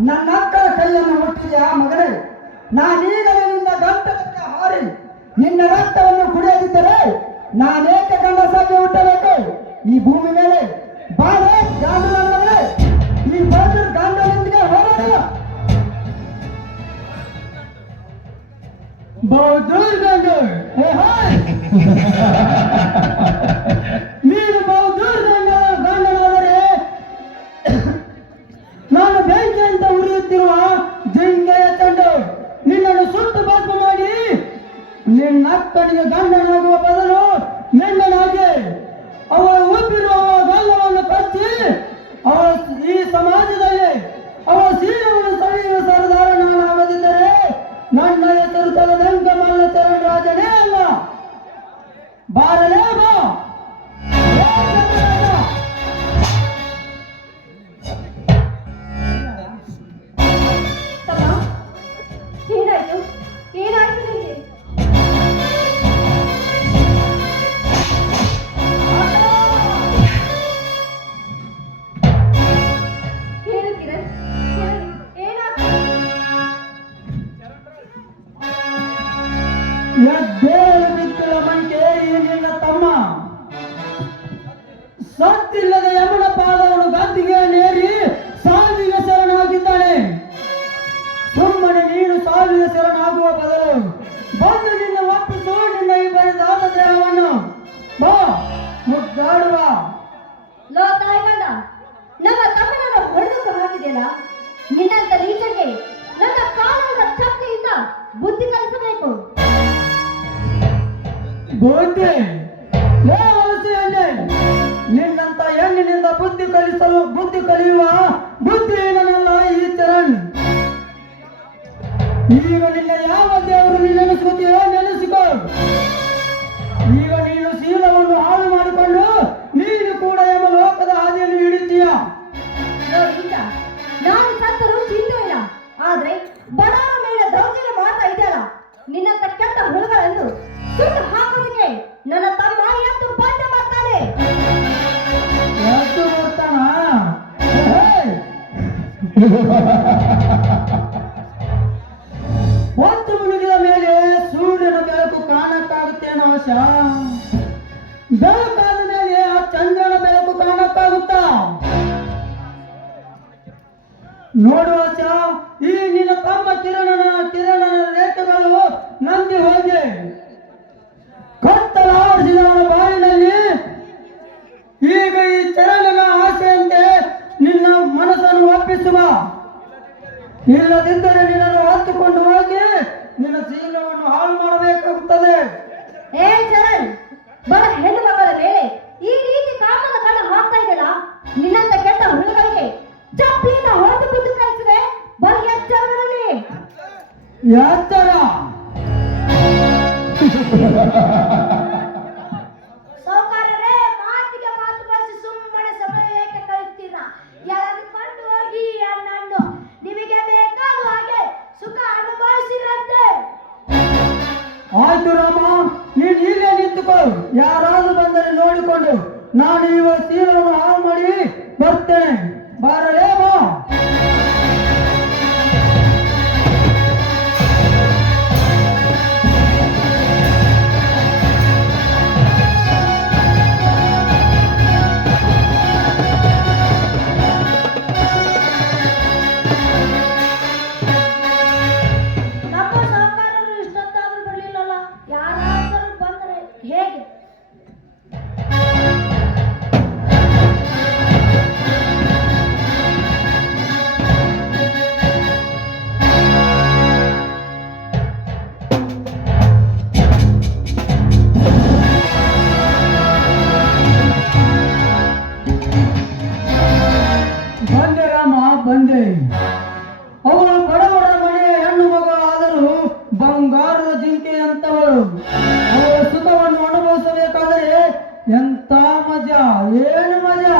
ನನ್ನ ಅಕ್ಕನ ಕೈಯನ್ನು ಮುಟ್ಟಿದ್ಯಾ ಮಗನೇ? ನಾನೀಗಲೇ ನಿನ್ನ ಗಂಟಲಕ್ಕೆ ಹಾರಿ ನಿನ್ನ ರಕ್ತವನ್ನು ಕುಡಿಯದಿದ್ದರೆ ನಾನೇಕೆ ಗಂಡಸಾಗಿ ಹುಟ್ಟಬೇಕು ಈ ಭೂಮಿ ಮೇಲೆ? ಬಾಳೆ ಗಾಂಡು ನನ್ನ ಮಗಳೇ, ಈ ಬಹದ್ದೂರ್ ಗಾಂಡನೊಂದಿಗೆ ಹೋರಾಡ. ಬಹದ್ದೂರ್ ಗಾಂಡು, ನೀನು ಬಹದ್ದೂರ್ ಗಾಂಡನಾದರೆ ನಾನು ಬೆಂಕಿ ಅಂತ ಉರಿಯುತ್ತಿರುವ ಜಿಂಗೆಯ ಚಂಡು ನಿನ್ನನ್ನು ಸುಟ್ಟು ಭಸ್ಮ ಮಾಡಿ ನಿನ್ನ ಅಕ್ಕನಿಗೆ ಗಂಡನಾಗುವ ಬದಲು ನಿನ್ನನಾಗಿ ಅವಳ ಉಬ್ಬಿರುವ ಗಲ್ಲವನ್ನು ಕಚ್ಚಿ ಅವಳ ಈ ಸಮಾಜದಲ್ಲಿ ಅವಳ ಶೀಲವನ್ನು ಸರಿಯುವ ಸರ್ದಾರ ನಾನಾಗದಿದ್ದರೆ ನನ್ನ ಹೆಸರು ತಲದಂಗ ಮಲ್ಲ ಚರಣ್ ರಾಜನೇ ಅಲ್ಲ. ಬಾರಲೇ ಬಾ. ಏನಾಯ್ತು? ಏನಾಯ್ತು ನಿನಗೆ? ಹೇಳು ಕಿರಣ್, ಏನಾಯ್ತು? ಎದ್ದೇಳು ಬಿತ್ತುವ ಮಂಕೆ ಈ ನಿನ್ನ ತಮ್ಮ ಸತ್ತಿಲ್ಲದ ಯಮನ ಪಾದವನ್ನು ಗದ್ದಿಗೆ ನೇರಿ ಸಾವಿಗೆ ಶರಣಾಗಿದ್ದಾನೆ. ಸುಮ್ಮನೆ ನೀನು ಸಾವಿಗೆ ಶರಣಾಗುವ ಬದಲು ಬಂದು ನಿನ್ನ ಒಪ್ಪಿಸು ನಿನ್ನ ಈ ಬರಿದಾದ ದೇಹವನ್ನು ಬಾ ಮುದ್ದಾಡುವ. ಲೋ ತಾಯ್ಗಂಡ, ನಮ್ಮ ತಮ್ಮನನ್ನು ಹೊಡೆದು ಹಾಕಿದೆಯಲ್ಲ, ನಿನ್ನಂತ ನೀಚಕ್ಕೆ ನನ್ನ ಕಾಲದ ಶಕ್ತಿಯಿಂದ ಬುದ್ಧಿ ಕಲಿಸಬೇಕು. ಬುದ್ಧಿ ನಿನ್ನಂತ ಹೆಣ್ಣಿನಿಂದ ಬುದ್ಧಿ ಕಲಿಯುವ ಬುದ್ಧಿಹೀನನಲ್ಲ ಈ ಚರಣ್. ಈಗ ನಿನ್ನ ಯಾವ ದೇವರು ನಿನ್ನನ್ನು ಶ್ರುತಿಯೋ ನೆನೆಸಿಕೋ. ಈಗ ನೀನು ಶೀಲವನ್ನು ಹಾಳು ಮಾಡಿಕೊಂಡು ನೀನು ಕೂಡ ಎಂಬ ಲೋಕದ ಹಾದಿಯನ್ನು ಹಿಡಿತೀಯ. ನಾನು ಸತ್ತರೂ ಚಿಂತೆ ಇಲ್ಲ, ಆದ್ರೆ ಬಡವರ ಮೇಲೆ ದೌರ್ಜನ್ಯ ಮಾಡ್ತಾ ಇದೆಯಲ್ಲ, ನಿನ್ನಂತ ಕೆಟ್ಟ ಹುಳುಗಳನ್ನು ಸುಟ್ಟು ಹಾಕೋದಕ್ಕೆ ನನ್ನ ತಮ್ಮ ಎಷ್ಟು ಬಂದ ಮಾಡ್ತಾನೆ. ಎಷ್ಟು ಬರ್ತಾನ? ಹೊತ್ತು ಮುಳುಗಿದ ಮೇಲೆ ಸೂರ್ಯನ ಬೆಳಕು ಕಾಣಕ್ಕಾಗುತ್ತೇನೋ ಆಶ? ಬೆಳಕಾದ ಮೇಲೆ ಆ ಚಂದ್ರನ ಬೆಳಕು ಕಾಣಕ್ಕಾಗುತ್ತಾ? ನೋಡುವ ಆಶ, ಈ ನಿನ್ನ ತಮ್ಮ ಕಿರಣನ ರೇಖೆಗಳು ನಂದಿ ಹೋಗಿ ಕತ್ತಲಾಡಿಸಿದವನ ಬಾಳಿನಲ್ಲಿ ಈಗ ಈ ಚರಣನ ಆಸೆಯಂತೆ ನಿನ್ನ ಮನಸ್ಸನ್ನು ಒಪ್ಪಿಸುವ. ಇಲ್ಲದಿದ್ದರೆ ನಿನ್ನನ್ನು ಹೊತ್ತುಕೊಂಡು ಹೋಗಿ ನಿನ್ನ ಜೀವನವನ್ನು ಹಾಳು ಮಾಡಬೇಕಾಗುತ್ತದೆ. ಏ ಚರಣ್, ಬಡ ಹೆಣ್ಣು ಮಕ್ಕಳ ಮೇಲೆ ಈ ರೀತಿ ಕಾಮದ ಕಣ್ಣು ಹಾಕ್ತಾ ಇದೆಯಲ್ಲ, ನಿನ್ನಂತ ಕೆಟ್ಟ ಹುಳುಗಳಿಗೆ ಚಪ್ಪಿಯಿಂದ ಹೊಡೆದು ಬುದ್ಧಿ ಕಲಿಸಿದೆ. ಬರೀ ಎಚ್ಚರವಿರಲಿ. ಎಚ್ಚರ. ಸೌಕರ್ಯರೇ, ಮಾತಿಗೆ ಮಾತು ಬಳಸಿ ಸುಮ್ಮನೆ ಸಮಯ ಏಕೆ ಕಳೆಯುತ್ತೀರ? ಎಳೆದುಕೊಂಡು ಹೋಗಿ ನನ್ನನ್ನು ನಿಮಗೆ ಬೇಕಾದ ಹಾಗೆ ಸುಖ ಅನುಭವಿಸಿರಂತೆ. ಆಯ್ತು ರಾಮ, ನೀನು ಇಲ್ಲೇ ನಿಂತುಕೋ. ಯಾರಾದ್ರೂ ಬಂದರೆ ನೋಡಿಕೊಂಡು ನಾನು ಇವ ಶೀಲವನ್ನು ಹಾಳು ಮಾಡಿ ಬರ್ತೇನೆ. ಬಾರಲೇ ಬಾ. ಎಂತ ಮಜಾ, ಏನು ಮಜಾ.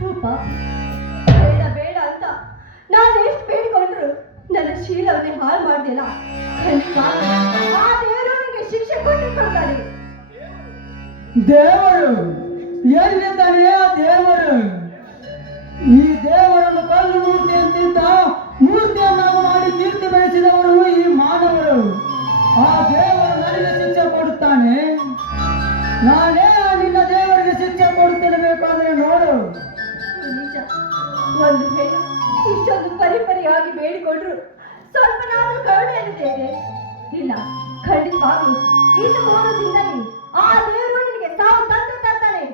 ರೂಪ, ಬೇಡ ಬೇಡ ಅಂತ ನಾನು ಎಷ್ಟು ಬೇಡಿಕೊಂಡ್ರು ನನ್ನ ಶೀಲವನ್ನೇ ಹಾಳು ಮಾಡ್ದಿಲ್ಲ. ಖಂಡಿತ ಆ ದೇವರು ನನಗೆ ಶಿಕ್ಷೆ ಕೊಟ್ಟೇ ಕೊಡ್ತಾನೆ. ದೇವರು ಎಲ್ಲಿದ್ದಾನೆ? ಆ ದೇವರು, ಈ ದೇವರನ್ನು ಕಲ್ಲು ಮೂರ್ತಿ ಅಂತಿದ್ದ ಮೂರ್ತಿಯನ್ನಾಗಿ ಮಾಡಿ ಕೀರ್ತಿ ಬೆಳೆಸಿದವರು ಈ ಮಾನವರು. ಆ ದೇವರು ನನಗೆ ಶಿಕ್ಷೆ ಕೊಡುತ್ತಾನೆ. ನಾನೇ ನಿನ್ನ ದೇವರಿಗೆ ಶಿಕ್ಷೆ ಕೊಡುತ್ತೇನೆ, ಬೇಕಾದ್ರೆ ನೋಡು. ನಿಜ, ಒಂದು ಹೆಣ್ಣು ಇಷ್ಟೊಂದು ಪರಿಪರಿಯಾಗಿ ಬೇಡಿಕೊಂಡ್ರು ಸ್ವಲ್ಪನಾದ್ರೂ ಕರುಣೆ ಅನ್ನಿದ್ದೇನೆ. ಇಲ್ಲ, ಖಂಡಿತವಾಗಿ ಇನ್ನು 3 ದಿನದಲ್ಲಿ ಆ ದೇವರು ನಿನಗೆ ಸಾವು ತಂದು ತರ್ತಾನೆ.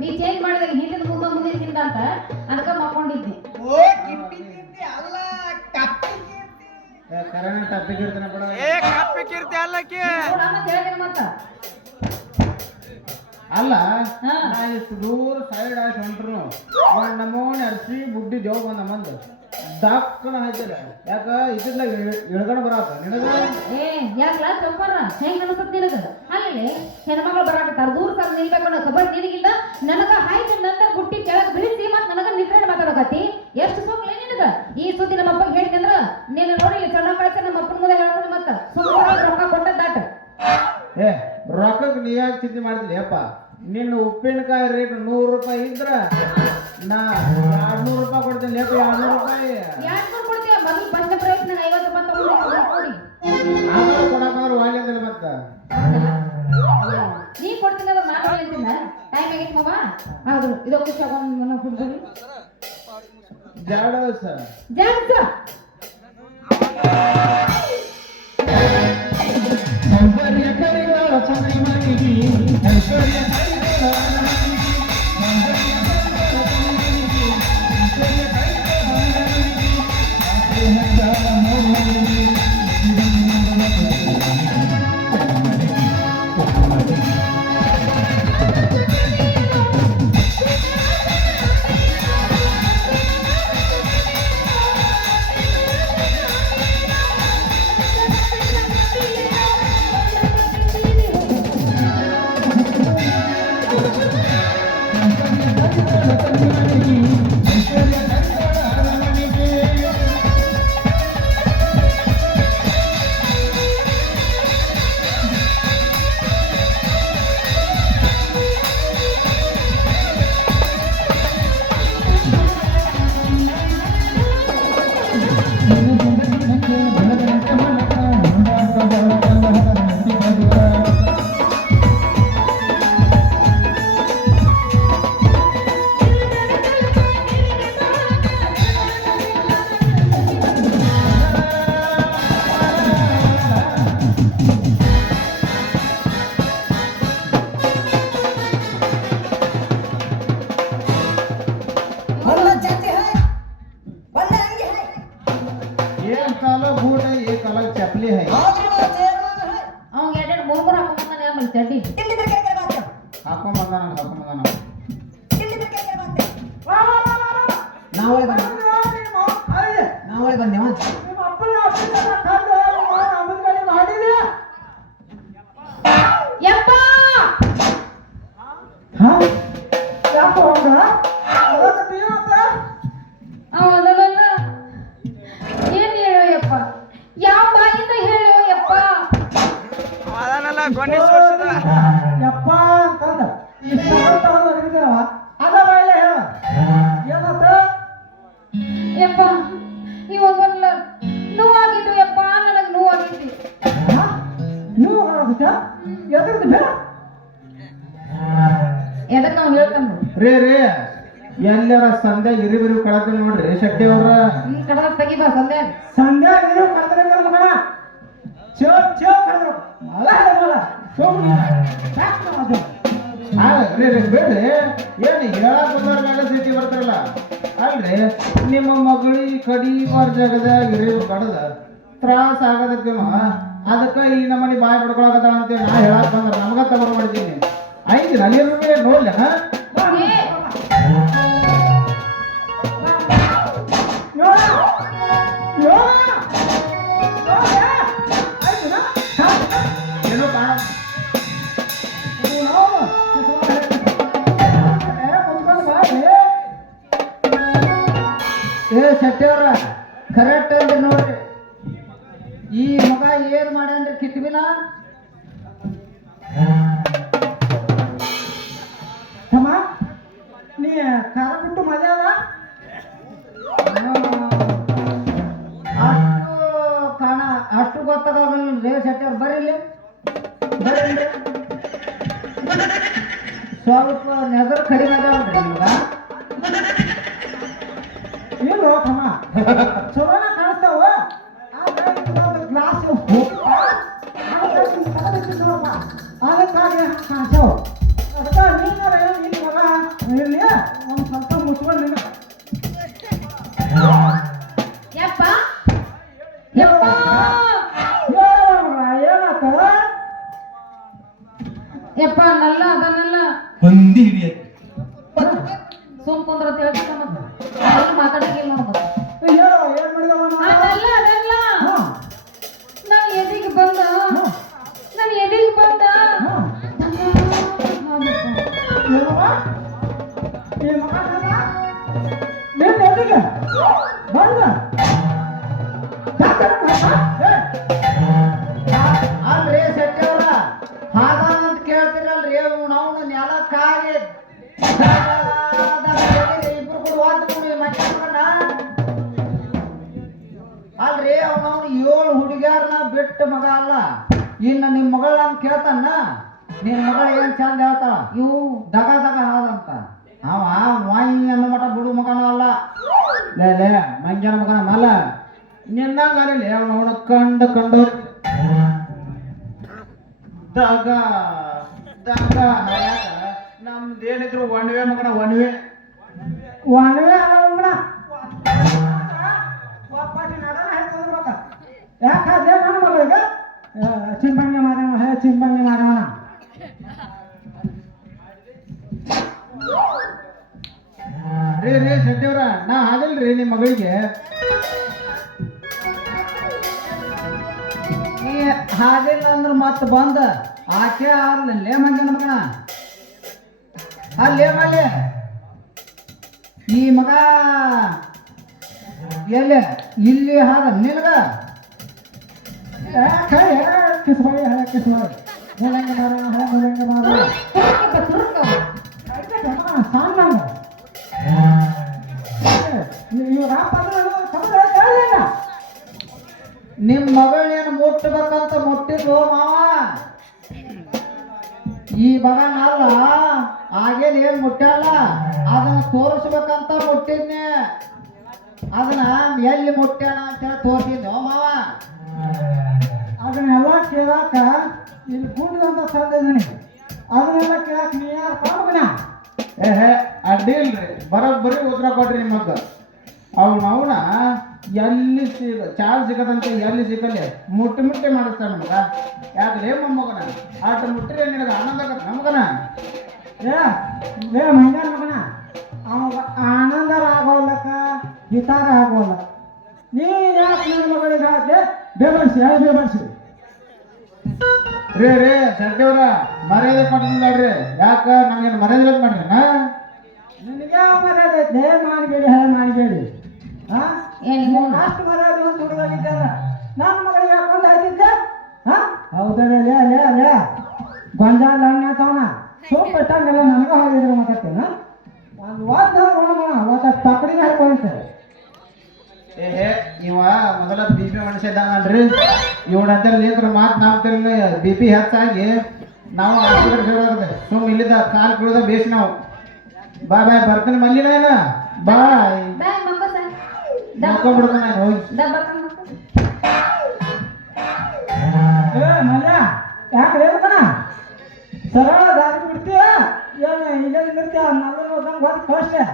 ನೀ ಚೇಂಜ್ ಮಾಡಿದಾಗ ಹಿಂದಿನ ಮುಂದಿನ ಹಿಂದ ಅಂತ ಅದಕ್ಕೆ ಮಕ್ಕೊಂಡಿದ್ದೆ. ಕರೆನ ತಪ್ಪಿಗಿರ್ತಾನೆ ಬಿಡ. ನೋಡಮ್ಮ ಹೇಳ್ತೀನಿ ಮತ್ತ. ಅಲ್ಲ ಹಾ. ನಾ ಇಷ್ಟು ದೂರ ಸೈಡ್ ಆಗಿ ಹೊಂಟ್ರು ಒಂದ್ ನಮೂನಿ ಅರ್ಸಿ ಬುಡ್ಡಿ ದೇವ್ ಬಂದ ಮಂದ ಡಾಕ್ನ ಹಾಕಿಲ್ಲ ಯಾಕ ಇದ್ದಿಲ್ಲ ಇಳ್ಗಣ ಬರಾತ ನಿನಗ ಏ ಯಾಕಲ ಚೌಕಾರ ಹೆಂಗ್ ಅನ್ಸತ್ ನಿನಗ? ಅಲ್ಲಿ ಹೆಣ್ಮಗಳು ಬರಾಕತ್ತಾರ ದೂರ ಸರ್ ನಿಲ್ಬೇಕು ಅನ್ನೋ ಖಬರ್ ನಿನಗಿಲ್ಲ. ನನಗ ಹಾಯ್ತು ನಂತರ ಬುಟ್ಟಿ ಕೆಳಗೆ ಬೀಳಿಸಿ ಮತ್ ನನಗ ನಿಂತ್ಕೊಂಡು ಮಾತಾಡಕತ್ತಿ. ಎಷ್ಟು ಸೋಕ್ಲೆ ನಿನಗ? ಈ ಸುದ್ದಿ ನಮ್ಮ ಅಪ್ಪಗೆ ಹೇಳಿದಂದ್ರ ನೀನು ನೋಡಿಲ್ಲ ಸಣ್ಣ ಕಳ್ಸ ನಮ್ಮ ಅಪ್ಪನ ಮುಂದೆ ಹೇಳ್ತಾನೆ ಮತ್ತ ಸುಮ್ಮನೆ ರೊಕ್ಕ ಕೊಟ್ಟದ್ದಾಟ. ಏ ರೊಕ್ಕಕ್ಕೆ ನೀ ಯಾಕೆ ಚಿಂತೆ ಮಾಡ್ತಿಲ್ಲ ಅಪ್ಪ? ನಿನ್ನ ಉಪ್ಪಿನಕಾಯಿ ರೇಟ್ 100 ರೂಪಾಯಿ ಇದ್ರ ನಾ 200 ರೂಪಾಯಿ ಕೊಡ್ತೀನಿ ಲೇಪ. 200 ರೂಪಾಯಿ ಯಾಕೆ ಕೊಡ್ತೀಯ? ಮೊದಲು ಫಸ್ಟ್ ಪ್ರೈಸ್ ನಾನು 50 ರೂಪಾಯಿ ತಗೊಂಡು ಕೊಡಿ. ಆಮೇಲೆ ಕೊಡಕಂದ್ರೆ ವಾಲಿಂದಿಲ್ಲ ಮತ್ತ ನೀ ಕೊಡ್ತೀನಿ ಅಂದ್ರೆ ನಾನು ಹೇಳ್ತೀನಿ. ಟೈಮ್ ಆಗೈತಿ ಮಾವ. ಆದ್ರು ಇದೊಂದು ತಗೊಂಡು ಕೊಡ್ತೀನಿ. ಜಾಡ ಸರ್ ಜಾಗ್ಸ ಸೌಂದರ್ಯ ಕರಿಗಳ ಚಂದ್ರಿ ಮಣಿಗಿ ಐಶ್ವರ್ಯ ಕರಿಗಳ ಮಣಿಗಿ ಸೌಂದರ್ಯ ಕರಿಗಳ ಮಣಿಗಿ ಐಶ್ವರ್ಯ ಕರಿಗಳ ಮಣಿಗಿ ಆಸೆ ಮೋಹಿನಿ एक काला बूट है एक अलग चपली है ಅವ್ನು ಎರಡು ಮೂರು ಹಾಕೊಂಡ್ಬಂದಾನೆ ಆಮೇಲೆ ಚಡ್ಡಿ. ಹಾಕೊಂಡ್ ಬಂದಾನ ನಾವಳೆ ಬಂದೆ ನಿಮ್ಮ ಅಪ್ಪನ ಆಫೀಸಲ್ಲಿ ಕಂಡು ಅಮೃತಗಳಿ ಮಾಡಿದೆ. ಯಪ್ಪ ಯಾಕೋ ಹಂಗ ಅದಕ್ಕೆ ನೀವಂತ ಅವನಲ್ಲ ಏನ್ ಹೇಳೋ ಯಪ್ಪ? ಯಾವ ಬಾಯಿಂದ ಹೇಳೋ ಯಪ್ಪ? ಯಪ್ಪ ಅಂತಂದ ಇಷ್ಟವ ಅದ ಬಾಯಿಲೆ ಹೇಳ ಏನಂತ? ಯಪ್ಪ ಇವಾಗಲ್ಲ ನೋವಾಗಿದ್ದು ಯಪ್ಪ, ನನಗೆ ನೋವಾಗಿದ್ದಿ. ನೀವು ಆಗುತ್ತ ಎದ್ರದ್ದು ಬೇಡ ಎದಕ್ ನಾವು ಹೇಳ್ಕೊಂಡು ರೇ ಎಲ್ಲರ ಸಂದೆ ಇರಿಬಿರಿ ಕಳಕ ನೋಡ್ರಿ ಶೆಟ್ಟಿ ಅವ್ರ ಕಡದ ತೆಗಿಬಾ ಸಂದೆ. ಸಂಧ್ಯಾ ನೀವು ಕರ್ತನೆ ಮಗನ ಚೇವ್ ಕರೆದ್ರು ಮಳ ಮಳ ಸೋಮು ಬೇಡ್ರಿ ಏನು ಹೇಳಕ್ ಬಂದವ್ರ ಮೇಲೆ ಸಿಟಿ ಬರ್ತಾರಲ್ಲ ಅಲ್ರಿ ನಿಮ್ಮ ಮಗಳಿ ಕಡಿವಾರ ಜಾಗದಾಗ ಇರಿಬರು ಕಡದ ತ್ರಾಸ ಆಗದಕ್ಕೇನು ಅದಕ್ಕೆ ಈ ನಮ್ಮನಿ ಬಾಯಿ ಪಡ್ಕೊಳಕತ್ತ ಅಂತೇಳಿ ನಾ ಹೇಳಕ್ ಬಂದ್ರ ನಮಗ ತಗೊಂಡು ಮಾಡ್ತೀನಿ ಐದು ಅಲ್ಲಿ ನೋಡ್ಲಿ ಹಾ ಏನೋ ಕಾಣ ಏ ಶೆಟ್ಟಿ ಅವ್ರ ಕರೆಕ್ಟ್ ಅಂದ್ರೆ ನೋಡ್ರಿ ಈ ಮಗ ಏನ್ ಮಾಡ್ಯಾನ್ರಿ ಕಿತ್ಬಿನ ತಮ್ಮ ನೀ ಕಾರ ಬಿಟ್ಟು ಮಜಾ ಅದ ಅಷ್ಟು ಕಾಣ ಅಷ್ಟು ಗೊತ್ತಾಗಲ್ರಿ ಶೆಟ್ಟಿ ಅವ್ರು ಬರ್ರಿ ಬರ್ರಿ ಸ್ವಲ್ಪ ನೆದರ್ ಕಡಿಮೆ ಅದಾವಲ್ರಿ ನಿಮ್ಗ ಏನು ತಮ್ಮ ಚಲೋನ ಕಾಣಿಸ್ತಾವ ಗ್ಲಾಸ್ ಅದಕ್ಕಾಗಿ ಕಾಣಿಸ್ತಾವ ಅದಲ್ಲ ಅದನ್ನೆಲ್ಲ ಬಂದಿ ಹಿಡಿಯತ್ತೆ ಸುಮ್ ಕುಂದ್ರ ಅಂತ ಹೇಳ್ತಿದ್ದ ಮತ್ತೆ ಮಾತಾಡಂಗಿಲ್ಲ ನೋಡ್ಬೋದು ಹೇಳು ಏನ್ ಮಾಡಿದವ ಅದಲ್ಲ ಅದಲ್ಲ ನಾನು ಎದಿಗೆ ಬಂದ ನಾನು ಎದಿಗೆ ಬಂದ ಏನವ್ವ? ಈ ಮಗ ನಿನ್ನ ಎದಿಗೆ ಬಂದ ಅಲ್ರಿ ಸೆಟ್ಟವ್ರ ಹಾಗ ಅಂತ ಕೇಳ್ತಿರಲ್ರಿ ನಾವು ನೆಲಕ್ಕಾಗಿ ಇಬ್ರು ಕೂಡ ಒದ್ದು ಮಕ್ಕಳನ್ನ ಅಲ್ರಿ ಅವನವನು 7 ಹುಡುಗಿಯರನ್ನ ಬಿಟ್ಟು ಮಗ ಅಲ್ಲ ಇನ್ನು ನಿಮ್ಮ ಮಗಳ ಕೇಳ್ತಾನ ನಿನ್ನ ಮಗಳ ಏನ್ ಚಂದ ಹೇಳ್ತಾಳ ಇವು ದಗ ದಗ ಹಾದಂತ ಅವ ವಾಯಿ ಅನ್ನೋ ಮಟ ಬಿಡು ಮಗನೂ ಅಲ್ಲ ಲೇ ಮಂಗ್ಯನ ಮಗನ ಮಲ್ಲ ನಿನ್ನಂಗಲ್ಲಿ ಅವನವನ ಕಂಡು ದಗ ದಗ ನಮ್ದೇನಿದ್ರು ಒಣವೆ ಮಗನ ಒಣವೆ ಒಣವೆ ಅಲ್ಲ ಒಪ್ಪಾಟಿ ನಡನ ಹೇಳ್ಕೊಂಡ್ಬೇಕ ಯಾಕಾದ್ರೆ ನನ್ನ ಮಗಳಿಗೆ ಚಿಂಬಂಗೆ ಮಾಡೋಣ ಚಿಂಬಂಗೆ ಮಾಡೋಣ ರೀ ಶೆಟ್ಟಿಯವ್ರ ನಾ ಹಾಗಲ್ರಿ ನಿಮ್ಮ ಮಗಳಿಗೆ ನೀ ಹಾದಿಲ್ಲ ಅಂದ್ರೆ ಮತ್ತೆ ಬಂದ ಆಕೆ ಆರ್ಲೇ ಮಂಗನ ಮಗನ ಅಲ್ಲೇ ಮಲ್ಲೆ ಈ ಮಗ ಎಲ್ಲಿ ಇಲ್ಲಿ ಹಾದ ನಿನಗ ಕಿಸ್ಬಾಯಿ ಹಳೆ ಕಿಸ್ಬಾಯಿ ಮೂಲಂಗೆ ಮಾಡೋಣ ಮೂಲಂಗೆ ಮಾಡೋಣ ಸಾಂಗ್ ಇವ್ರ ನಿಮ್ಮ ಮಗಳೇನು ಮುಟ್ಟಬೇಕಂತ ಮುಟ್ಟಿದ್ವು ಮಾವ ಈ ಮಗನಲ್ಲ ಆಗೇನ್ ಏನ್ ಮುಟ್ಟ್ಯಾಲ ಅದನ್ನ ತೋರಿಸ್ಬೇಕಂತ ಮುಟ್ಟಿದ್ನೆ ಅದನ್ನ ಎಲ್ಲಿ ಮುಟ್ಟ್ಯಾನ ಅಂತೇಳಿ ತೋರಿಸಿದ್ವು ಮಾವ ಅದನ್ನೆಲ್ಲ ಕೇಳಾಕ ಇಲ್ಲಿ ಕೂಡಿದಂತ ತಂದಿದ್ದೀನಿ ಅದನ್ನೆಲ್ಲ ಕೇಳಾಕ ನೀ ಯಾರು ಪಾಪನ ಅಡ್ಡಿ ಇಲ್ರಿ ಬರೋಬ್ಬರಿ ಉತ್ತರ ಕೊಡ್ರಿ ನಿಮ್ಮಕ್ಕ ಅವನ ಎಲ್ಲಿ ಚಾರ್ಜ್ ಸಿಗದಂತೆ ಎಲ್ಲಿ ಸಿಗಲ್ಲಿ ಮುಟ್ಟಿ ಮಾಡಿಸ್ತಾನ ನಮಗ ಯಾಕ್ರಿ ಮೊಮ್ಮಗನ ಆಟ ಮುಟ್ಟಿರಿ ನಿನಗ ಆನಂದ ಆಗತ್ತ ನಮಗನ ಏ ಮಂಗನ ಮಗನ ಅವಾಗ ಆನಂದರ ಆಗೋಲ್ಲಕ್ಕ ಹಿತಾರ ಆಗೋಲ್ಲ ನೀ ಯಾಕೆ ನನ್ನ ಮಗಳಿಗೆ ಹಾಕಿ ಬೇಬರ್ಸಿ ಬೇಬರ್ಸಿ ರೀ ಸಡ್ಡಿಯವ್ರ ಮರ್ಯಾದೆ ಕೊಟ್ಟಿದ್ರಿ ಯಾಕ ನಮ್ಗೇನು ಮರ್ಯಾದೆ ಮಾಡ್ರಿ ನಿನಗೆ ಯಾವ ಮರ್ಯಾದೆ ಐತೆ ಹೇ ಮಾಡಬೇಡಿ ಹೇ ಮಾಡಬೇಡಿ ಅಷ್ಟು ಮರ್ಯಾದೆ ಒಂದು ಹುಡುಗಿದ್ದಲ್ಲ ನನ್ನ ಮಗಳಿಗೆ ಹಾಕೊಂಡು ಆಯ್ತಿದ್ದೆ ಹೌದಲ್ಲ ಅಲ್ಲೇ ಗೊಂಜಾಲ ಹಣ್ಣು ಆತವನ ಸೋಪ್ ಬಿಟ್ಟಂಗೆಲ್ಲ ನನಗೆ ಹೋಗಿದ್ರು ಮಾತಾಡ್ತೇನ ಒಂದು ವಾದ ಅವತ್ತ ತಕ್ಕಡಿಗೆ ಹಾಕೊಂಡಿರ್ತಾರೆ ಇವ ಮೊದಲ BP ಮನುಷ್ಯ ಇದ್ದಾನಲ್ರಿ ಇವನಂತ ಲೇತ್ರ ಮಾತು ನಾವು BP ಹೆಚ್ಚಾಗಿ ನಾವು ಆಸ್ಪತ್ರೆ ಸುಮ್ ಇಲ್ಲಿದ್ದ ಕಾಲು ಕುಡಿದ ಬೇಸಿ ನಾವು ಬಾಯ್ ಬರ್ತೀನಿ ಮಲ್ಲಿನ ಏನ ಬಾಯ್ ಮಕ್ಕೊಂಡ್ಬಿಡ್ತಾನೆ ಹೋಗಿ ಮಲ್ಯ ಯಾಕೆ ಹೇಳ್ತಾನ ಸರಳ ದಾರಿ ಬಿಡ್ತೀಯ ಏನು ಈಗ ನಿಂದಿರ್ತೀಯ ನನ್ನ ಹೋದಂಗೆ ಬಂದು ಕಳಿಸ್ತೆ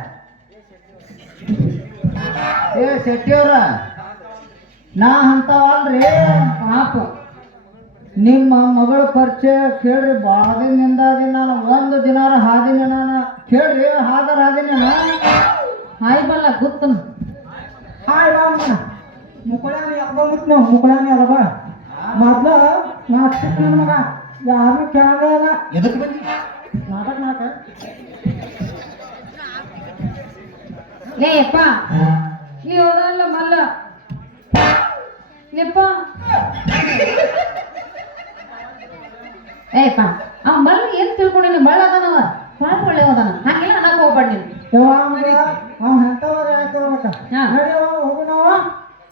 ಶೆಟ್ಟಿಯವ್ರ ನಾ ಅಂತವಲ್ರಿ ಪಾಪ ನಿಮ್ಮ ಮಗಳ ಪರಿಚಯ ಕೇಳ್ರಿ ಭಾಳ ದಿನದಿಂದ ನಾನು ಒಂದು ದಿನಾರ ಹಾದಿನ ನಾನು ಕೇಳ್ರಿ ಹಾದಿನ ಹಾಯ್ ಬಲ್ಲ ಗೊತ್ತನ ಹಾಯ್ ಬಾ ಮಗನ ಮುಕ್ಕಳಾನಿ ಬಂದ್ಬಿಟ್ಟು ನಾವು ಮುಕ್ಕಳಾನಿ ಅಲ್ಲ ಬಾ ಮೊದ್ಲು ನಾ ಚಿಕ್ಕ ನನ್ನ ಮಗ ಯಾರನ್ನೂ ಕೇಳದೇ ಇಲ್ಲ ಎದಕ್ಕೆ ಬಂದಿ ನಾಟಕ ಲೇಪ್ಪ ನೀವು ಹೋದಲ್ಲ ಮಲ್ಲ ಲೇಪ್ಪ ಏಪ್ಪ ಅವ ಮಲ್ಲ ಏನ್ ತಿಳ್ಕೊಂಡಿನಿ ಮಳ್ಳ ಅದಾನವ ಭಾಳ ಒಳ್ಳೆ ಹೋದಾನ ಹಂಗೆಲ್ಲ ಅನ್ನಕ್ ಹೋಗ್ಬೇಡ ನೀನು ಅವ್ನು ಎಂಥವ್ರು ಯಾಕೆ ಹೋಗ್ಬೇಕ ಹಾ. ನಡಿಯವ ಹೋಗು ನಾವು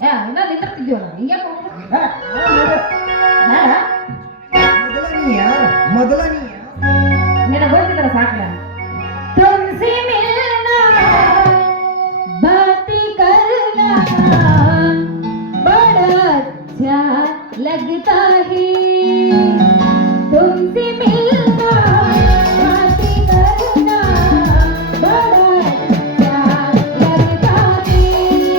ಏ ಇನ್ನ ನಿಂತಿರ್ತಿದ್ಯೋ ನಾವು ಹಿಂಗೆ ಮೊದಲ ನಿನಗೆ ಹೋಗ್ತಿದ್ದಾರ ಸಾಕಲ तुमसे मिलना बातें करना बड़ा अच्छा लगता है तुमसे मिलना बातें करना बड़ा अच्छा लगता है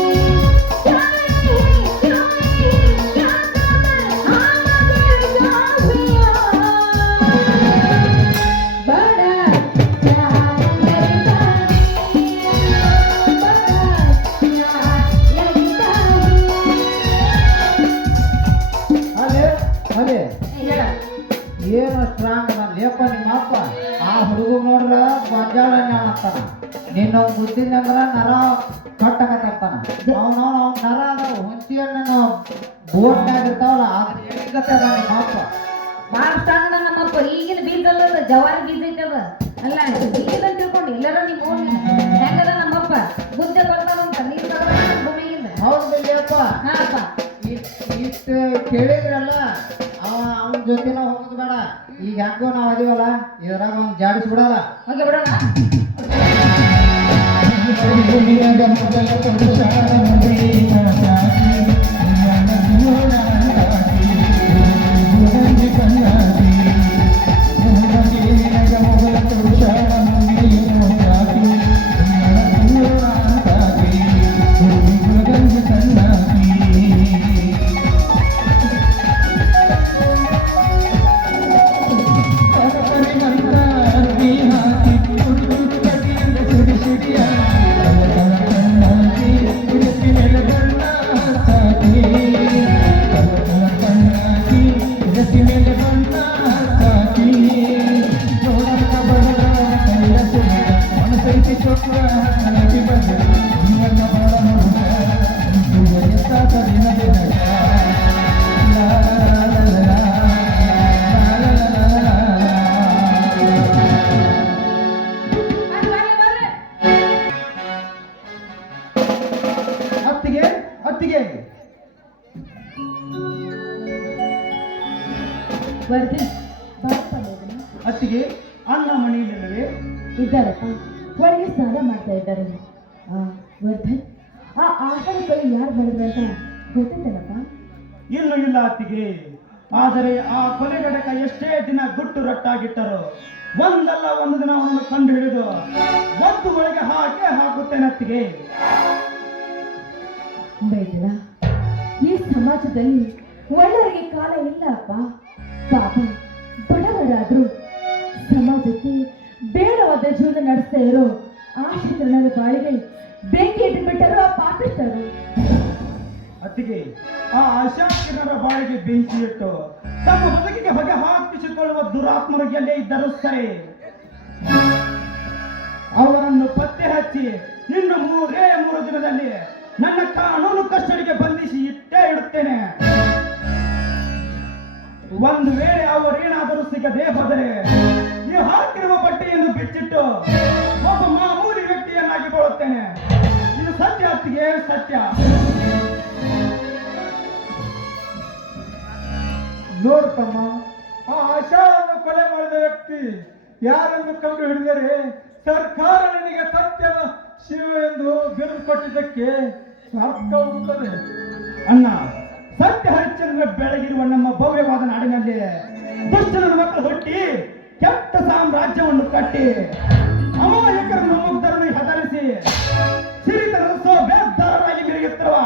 ಹುಡುಗ ನೋಡ್ರ ಗೊಂಜಾಳ ಅಂತ ನೀನು ಬುದ್ಧಿಂದ ಅಂದ್ರ ನರ ಕಟ್ಟಕತ್ತಾನ ಅವ್ನ ನರ ಅದಾವ ಹುಂಚಿಯನ್ನು ಬೋಟ್ನಾಗ ಇರ್ತಾವಲ್ಲ ಅದ್ರ ಎಣಿಗತ್ತೆ ಅದ ನಿಮ್ಮ ಅಪ್ಪ ಬಾಳ ಸ್ಟ್ರಾಂಗ್ ನಮ್ಮಪ್ಪ. ಈಗಿನ ಬೀಜ ಅಲ್ಲದ ಜವಾರಿ ಬೀಜ ಐತದ ಅಲ್ಲ ಬೀಜ ಅಂತ ತಿಳ್ಕೊಂಡು ಎಲ್ಲಾರ ನಿಮ್ಮ ಓನ್ ಹೆಂಗದ ನಮ್ಮಪ್ಪ ಬುದ್ಧಿ ಬರ್ತಾವಂತ ನೀರು ಭೂಮಿಗಿಂದ. ಹೌದು ಅಪ್ಪ. ಹಾಪ್ಪ ಇಷ್ಟು ಕೇಳಿದ್ರಲ್ಲ ಅವನ ಜೊತೆನ ಹೋಗೋದು ಬೇಡ. ಈಗ ಹೆಂಗೋ ನಾವ್ ಅದೀವಲ್ಲ ಇದ್ರಾಗ ಅವ್ನು ಜಾಡಿಸ್ಬಿಡಲ್ಲ. ಹೋಗಿ ಬಿಡೋಣ. ಅತ್ತಿಗೆ ವರ್ಧನ್ ಬಾಪ್ಪ ಮಗನ ಅತ್ತಿಗೆ ಅಣ್ಣ ಮನೆಯಲ್ಲವೇ? ಇದ್ದಾರಪ್ಪ, ಒಳಗೆ ಸ್ನಾನ ಮಾಡ್ತಾ ಇದ್ದಾರೆ. ವರ್ಧನ್, ಆ ಆಹಾರ ಕೈ ಯಾರು ಮಾಡಿದ್ರು ಅಂತ ಗೊತ್ತಿತ್ತಲ್ಲಪ್ಪ? ಇನ್ನು ಇಲ್ಲ ಅತ್ತಿಗೆ, ಆದರೆ ಆ ಕೊಲೆ ಘಟಕ ಎಷ್ಟೇ ದಿನ ಗುಟ್ಟು ರಟ್ಟಾಗಿಟ್ಟರು ಒಂದಲ್ಲ ಒಂದು ದಿನ ಅವನನ್ನು ಕಂಡು ಹಿಡಿದು ಒಂದು ಒಳಗೆ ಹಾಕುತ್ತೇನೆ ಅತ್ತಿಗೆ. ಬೇಡ, ಈ ಸಮಾಜದಲ್ಲಿ ಒಳ್ಳೆಯವರಿಗೆ ಕಾಲ ಇಲ್ಲ ಅಪ್ಪ. ಪಾಪ ಬಡವರಾದ್ರೂ ಸಮಾಜಕ್ಕೆ ಬೇಡವಾದ ಜೀವನ ನಡೆಸ್ತಾ ಇರೋ ಆಶ್ರಿತರ ಬಾಳಿಗೆ ಬೆಂಕಿ ಇಟ್ಟುಬಿಟ್ಟರು ಆ ಪಾಪಿಷ್ಟರು. ಅತ್ತಿಗೆ, ಆ ಅಶಾಕಿರರ ಬಾಳಿಗೆ ಬೆಂಕಿ ಇಟ್ಟು ತಮ್ಮ ಬದುಕಿಗೆ ಹೊಗೆ ಹಾಕಿಸಿಕೊಳ್ಳುವ ದುರಾತ್ಮರು ಎಲ್ಲೇ ಇದ್ದರೂ ಸರಿ, ಅವರನ್ನು ಪತ್ತೆ ಹಚ್ಚಿ ಇನ್ನು 3 ದಿನದಲ್ಲಿ ನನ್ನ ಕಾನೂನು ಕಸ್ಟಡಿಗೆ ಬಂಧಿಸಿ ಇಟ್ಟೇ ಇಡುತ್ತೇನೆ. ಒಂದು ವೇಳೆ ಅವರೇನಾದರೂ ಸಿಗದೆ ಹೋದರೆ ನೀವು ಹಾಕಿರುವ ಬಟ್ಟೆಯನ್ನು ಬಿಚ್ಚಿಟ್ಟು ಒಬ್ಬ ಮಾಮೂಲಿ ವ್ಯಕ್ತಿಯನ್ನಾಗಿ ಬರುತ್ತೇನೆ. ಇದು ಸತ್ಯ ಅತ್ತಿಗೆ, ಸತ್ಯ. ನೋಡ್ತಮ್ಮ, ಆ ಆಶಾಳನ್ನು ಕೊಲೆ ಮಾಡಿದ ವ್ಯಕ್ತಿ ಯಾರೆಂದು ಕಂಡು ಹಿಡಿದರೆ ಸರ್ಕಾರ ನಿನಗೆ ಸತ್ಯ ಶಿವ ಎಂದು ಬಿರುದು ಕೊಟ್ಟಿದ್ದಕ್ಕೆ ಸಾರ್ಥಕ ಹೋಗುತ್ತದೆ. ಅಣ್ಣ, ಸತ್ಯ ಹರಿಶ್ಚಂದ್ರ ಬೆಳಗಿರುವ ನಮ್ಮ ಭವ್ಯವಾದ ನಾಡಿನಲ್ಲಿ ದುಷ್ಟನ ಮಕ್ಕಳು ಹುಟ್ಟಿ ಕೆಟ್ಟ ಸಾಮ್ರಾಜ್ಯವನ್ನು ಕಟ್ಟಿ ಅಮಾಯಕರನ್ನು ಮುಗ್ಧರನ್ನು ಹೆದರಿಸಿ ಸಿರಿತನದ ಬೇದ್ದಾರರಾಗಿ ಮಿರಿಯುತ್ತಿರುವ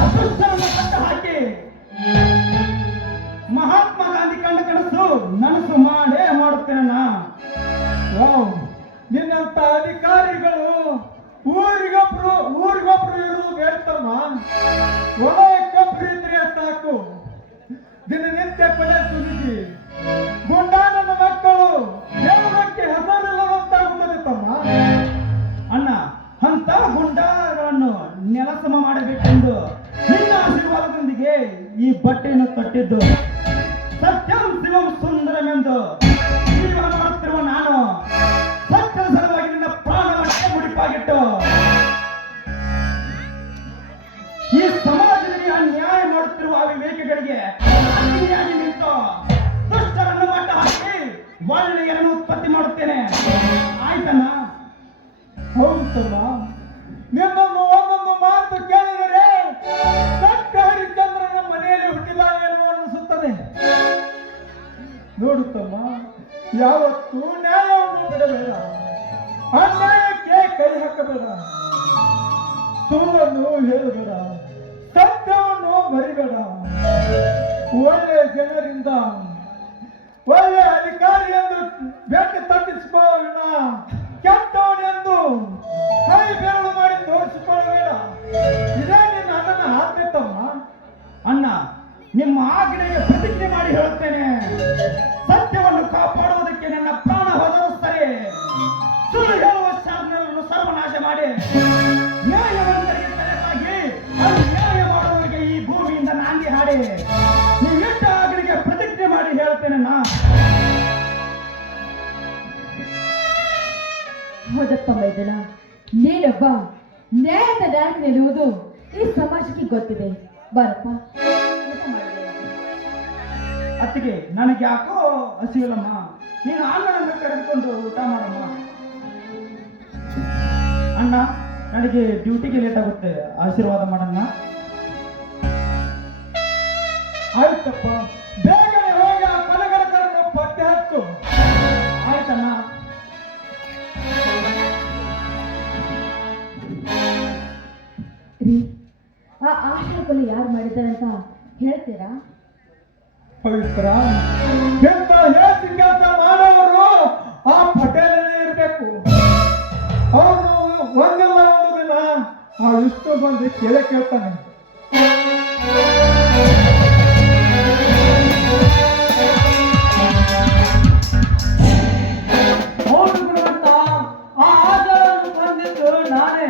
ಆ ದುಷ್ಟರನ್ನು ಕಟ್ಟ ಹಾಕಿ ಮಹಾತ್ಮ ಗಾಂಧಿ ಕಂಡ ಕನಸು ನನಸು ಮಾಡೇ ಮಾಡುತ್ತೇನಣ್ಣ. ನಿನ್ನಂತ ಅಧಿಕಾರಿಗಳು ಊರಿಗೊಬ್ರು ಇರುವುದು ಬೇಡ್ತಮ್ಮ. ಒಬ್ಬರು ಇದ್ರೆ ಸಾಕು, ದಿನನಿತ್ಯ ಕೊಲೆ ಸುಲಿಸಿ ಗುಂಡಾನನ ಮಕ್ಕಳು ದೇವರಕ್ಕೆ ಹೆಸರಿಲ್ಲದಂತಾಗುತ್ತದೆ ತಮ್ಮ. ಅಣ್ಣ, ಅಂತ ಗುಂಡಾಗಳನ್ನು ನೆಲಸಮ ಮಾಡಬೇಕೆಂದು ನಿನ್ನ ಆಶೀರ್ವಾದದೊಂದಿಗೆ ಈ ಬಟ್ಟೆಯನ್ನು ಕಟ್ಟಿದ್ದು. ಸತ್ಯಂ ಶಿವಂ ಸುಂದರಂ ಎಂದು ಜೀವನ ಮಾಡುತ್ತಿರುವ ನಾನು ಸತ್ಯದ ಸಲುವಾಗಿ ನಿನ್ನ ಪ್ರಾಣವನ್ನೇ ಮುಡಿಪಾಗಿಟ್ಟು ಈ ಸಮಾಜದಲ್ಲಿ ಅನ್ಯಾಯ ಮಾಡುತ್ತಿರುವ ಅವಿವೇಕಿಗಳಿಗೆ ಅನ್ಯಾಯ ನಿಂತು ದುಷ್ಟರನ್ನು ಮಟ್ಟ ಹಾಕಿ ಒಳ್ಳೆಯರನ್ನು ಉತ್ಪತ್ತಿ ಮಾಡುತ್ತೇನೆ. ಆಯ್ತಣ್ಣ? ಹೌದಮ್ಮ, ನಿನ್ನನ್ನು ಒಂದೊಂದು ಮಾತು ಕೇಳಿದರೆ ಸತ್ಯ ಹರಿಶ್ಚಂದ್ರನ ಮನೆಯಲ್ಲಿ ಹುಟ್ಟಿಲ್ಲ ಎನ್ನುವ ಅನಿಸುತ್ತದೆ. ನೋಡುತ್ತಮ್ಮ, ಯಾವತ್ತೂ ನ್ಯಾಯವನ್ನು ಬಿಡಬೇಡ, ಅನ್ಯಾಯಕ್ಕೆ ಕೈ ಹಾಕಬೇಡ, ಸುಳ್ಳನ್ನು ಹೇಳಬೇಡ, ಸತ್ಯವನ್ನು ಮರಿಬೇಡ. ಒಳ್ಳೆಯ ಜನರಿಂದ ಒಳ್ಳೆ ಅಧಿಕಾರಿ ಎಂದು ಭೇಟಿ ತಟ್ಟಿಸಿಕೊಳ್ಳೋಣ, ಕೆಟ್ಟವನೆಂದು ಕೈ ಬೆರಳು ಮಾಡಿ ತೋರಿಸಿಕೊಳ್ಳಬೇಡ. ಇದೇ ನಿನ್ನ ಅಣ್ಣನ ಆಜ್ಞೆ ತಮ್ಮ. ಅಣ್ಣ, ನಿಮ್ಮ ಆಜ್ಞೆಗೆ ಪ್ರತಿಜ್ಞೆ ಮಾಡಿ ಹೇಳುತ್ತೇನೆ, ಸತ್ಯವನ್ನು ಕಾಪಾಡುವುದಕ್ಕೆ ನನ್ನ ಪ್ರಾಣ ಹೋದರೂ ಸರಿ, ಹೌದಪ್ಪ ಮೈದನ, ನೀನೊಬ್ಬ ನ್ಯಾಯದ ನಾಯಕನಿರುವುದು ಈ ಸಮಾಜಕ್ಕೆ ಗೊತ್ತಿದೆ. ಬಾರಪ್ಪ, ಊಟ ಮಾಡಿದೆ. ಅತ್ತಿಗೆ ನನಗೆ ಯಾಕೋ ಹಸಿವಿಲ್ಲಮ್ಮ, ನೀನು ಅಣ್ಣನನ್ನು ಕರೆದುಕೊಂಡು ಊಟ ಮಾಡಮ್ಮ. ಅಣ್ಣ, ನನಗೆ ಡ್ಯೂಟಿಗೆ ಲೇಟ್ ಆಗುತ್ತೆ, ಆಶೀರ್ವಾದ ಮಾಡಣ್ಣ. ಆಯ್ತಪ್ಪ, ಬೇಗನೆ ಹೋಗಿ ಆ ಕಲಗಡಕರನ್ನು ಪತ್ತೆ ಹಚ್ಚು. ಆಯ್ತಣ್ಣ. ರೀ, ಆ ಆಶಾಗಳು ಯಾರು ಮಾಡಿದ್ದಾರೆ ಅಂತ ಹೇಳ್ತೀರಾ? ಪವಿತ್ರ, ಎಂತ ಹೇಸಿ ಕೆಲಸ ಮಾಡೋರು ಆ ಪಟೇಲನೇ ಇರಬೇಕು. ಅವನು ಒಂದಿಲ್ಲ ಒಂದು ದಿನ ಆ ವಿಷ್ಣು ಬಂದು ಕೇಳ್ತಾನೆ. ಹೌದು ಗುಣವಂತ, ಆ ಆಚಾರವನ್ನು ಬಂದಿದ್ದು ನಾನೇ.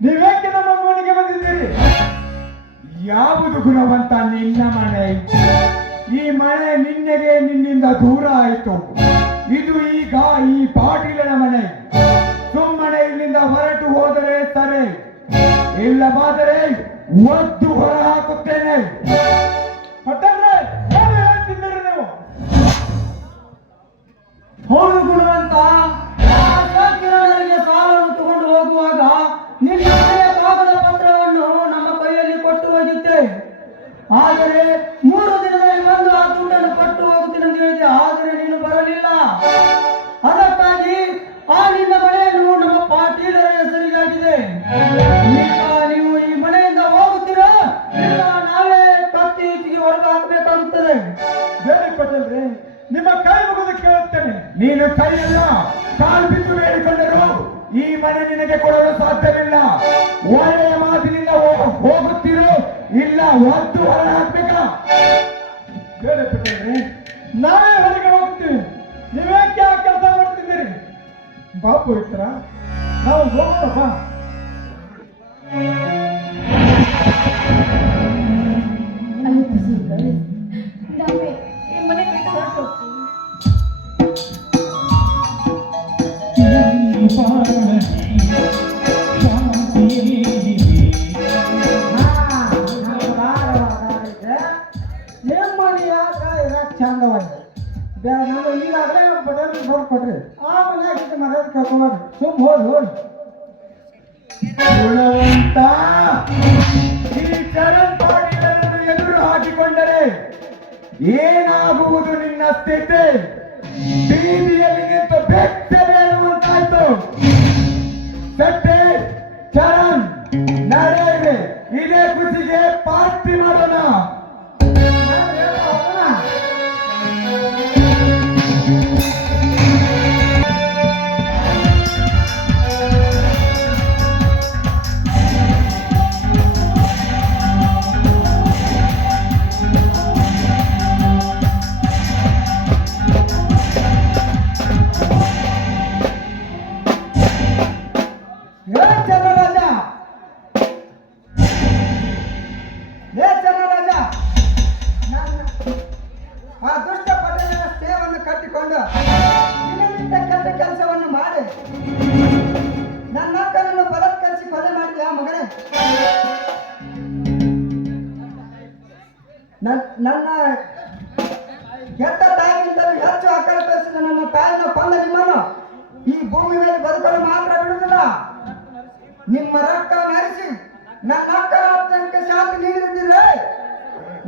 ನೀವೇಕೆ ನಮ್ಮ ಮನೆಗೆ ಬಂದಿದ್ದೀರಿ? ಯಾವುದು ಗುಣವಂತ ನಿನ್ನ ಮನೆ? ಈ ಮನೆ ನಿನ್ನೆಗೆ ನಿನ್ನಿಂದ ದೂರ ಆಯಿತು. ಇದು ಈಗ ಈ ಪಾಟೀಲನ ಮನೆ. ಸುಮ್ಮನೆ ಇಲ್ಲಿಂದ ಹೊರಟು ಹೋದರೆ ಸರಿ, ಇಲ್ಲವಾದರೆ ಒದ್ದು ಹೊರ ಹಾಕುತ್ತೇನೆ. ಪಟೇಲ್ರೆ, ಏನು ಹೇಳ್ತಿದ್ದೀರಿ ನೀವು? ಹೌದು ಗುಣವಂತ, ಆ ಅಶೋಕನಿಗೆ ಸಾಲವನ್ನು ತಗೊಂಡು ಹೋಗುವಾಗ ನಿನ್ನ ಮನೆಯ ಕಾಗದ ಪತ್ರವನ್ನು ನಮ್ಮ ಕೈಯಲ್ಲಿ ಕೊಟ್ಟು ಹೋಗಿದ್ದೆ. ಆದರೆ 3 ದಿನದಲ್ಲಿ ಬಂದು ಆ ದುಡ್ಡನ್ನು ಕೊಟ್ಟು ಹೋಗುತ್ತೇನೆ ಅಂತ ಹೇಳಿದೆ. ಆದರೆ ನೀನು ಬರಲಿಲ್ಲ. ಅದಕ್ಕಾಗಿ ಆ ನಿನ್ನ ಮನೆಯನ್ನು ನಮ್ಮ ಪಾಟೀಲರ ಹೆಸರಿಗಾಗಿದೆ. ಈಗ ನೀವು ಈ ಮನೆಯಿಂದ ಹೋಗುತ್ತೀರಾ, ಇಲ್ಲ ನಾವೇ ಕತ್ತಿ ಇಚ್ಚಿಗೆ ಹೊರಗೆ ಹಾಕಬೇಕಾಗುತ್ತದೆ. ಬೇರೆ ಪಟೇಲ್ರೆ, ನಿಮ್ಮ ಕೈ ಮುಗಿದು ಕೇಳುತ್ತೇನೆ. ನೀನು ಕೈಯಲ್ಲ ಕಾಲು ಬಿದ್ದು ಬೇಡಿಕೊಂಡರು ಈ ಮನೆ ನಿನಗೆ ಕೊಡಲು ಸಾಧ್ಯವಿಲ್ಲ. ಒಳ್ಳೆಯ ಮಾತಿನಿಂದ ಹೋಗುತ್ತಿರು, ಇಲ್ಲ ಒದ್ದು ಹೊರ ಹಾಕ್ಬೇಕಾ? ಬೇರೆ ಪಟೇಲ್ರೆ, ನಾವೇ ಹೊರಗೆ ಹೋಗ್ತೀವಿ, ನೀವೇಕೆ ಆ ಕೆಲಸ ಮಾಡ್ತಿದ್ದೀರಿ? ಬಾ ಪವಿತ್ರ, ನಾವು ಹೋಗೋಣ ಬಾ. ಆಯ್ತು ಸುಂದರ, ನಾವೇ ಈ ಮನೆ ಬಿಟ್ಟು ಹೊರಟು ಹೋಗ್ತೀವಿ. ಏನ್ ಮಾಡಿ ಯಾಕ ಇರಾಕ್ ಚಂದವಾಗಿದೆ. ನಾವು ಈಗಾಗಲೇ ಪಟೇಲ್ ಫೋನ್ ಕೊಟ್ರಿ, ಆ ಮನ್ಯಾಗ ಮರ್ಯಾದೆ ಕರ್ಕೊಂಡು ಸುಮ್ ಹೋಗಿ ಗುಣವಂತ, ಈ ಚರಣ್ ಪಾಟೀಲರನ್ನು ಎದುರು ಹಾಕಿಕೊಂಡರೆ ಏನಾಗುವುದು ನಿನ್ನ ಸ್ಥಿತಿ? ಬೀದಿಯಲ್ಲಿ ನಿಂತು ಬೆಚ್ಚ ಬೇಡುವಂತಾಯ್ತು. ಸಟ್ಟೆ ಚರಣ್, ನಡೆಯಿರಿ, ಇದೇ ಖುಷಿಗೆ ಪಾರ್ಟಿ ಮಾಡೋಣ. ಆ ದುಷ್ಟ ಪಟೇಲನ ಸೇವನ್ನು ಕಟ್ಟಿಕೊಂಡು ದಿನನಿತ್ಯ ಕೆಟ್ಟ ಕೆಲಸವನ್ನು ಮಾಡಿ ನನ್ನ ಅಕ್ಕನನ್ನು ಬಲತ್ಕರಿಸಿ ಕೊಲೆ ಮಾಡಿದ ಆ ಮಗನೇ. ನನ್ನ ಕೆಟ್ಟ ತಾಯಿಗಿಂತಲೂ ಹೆಚ್ಚು ಅಕ್ಕರೆ ತೋರಿಸಿದ ನನ್ನ ತಾಯಿನ ಕೊಂದ ನಿಮ್ಮನ್ನು ಈ ಭೂಮಿ ಮೇಲೆ ಬದುಕಲು ಮಾತ್ರ ಬಿಡುವುದಿಲ್ಲ. ನಿಮ್ಮ ರಕ್ತವನ್ನು ಹರಿಸಿ ನನ್ನ ಅಕ್ಕನ ಆತ್ಮಕ್ಕೆ ಶಾಂತಿ ನೀಡಿದ್ದಿದ್ರೆ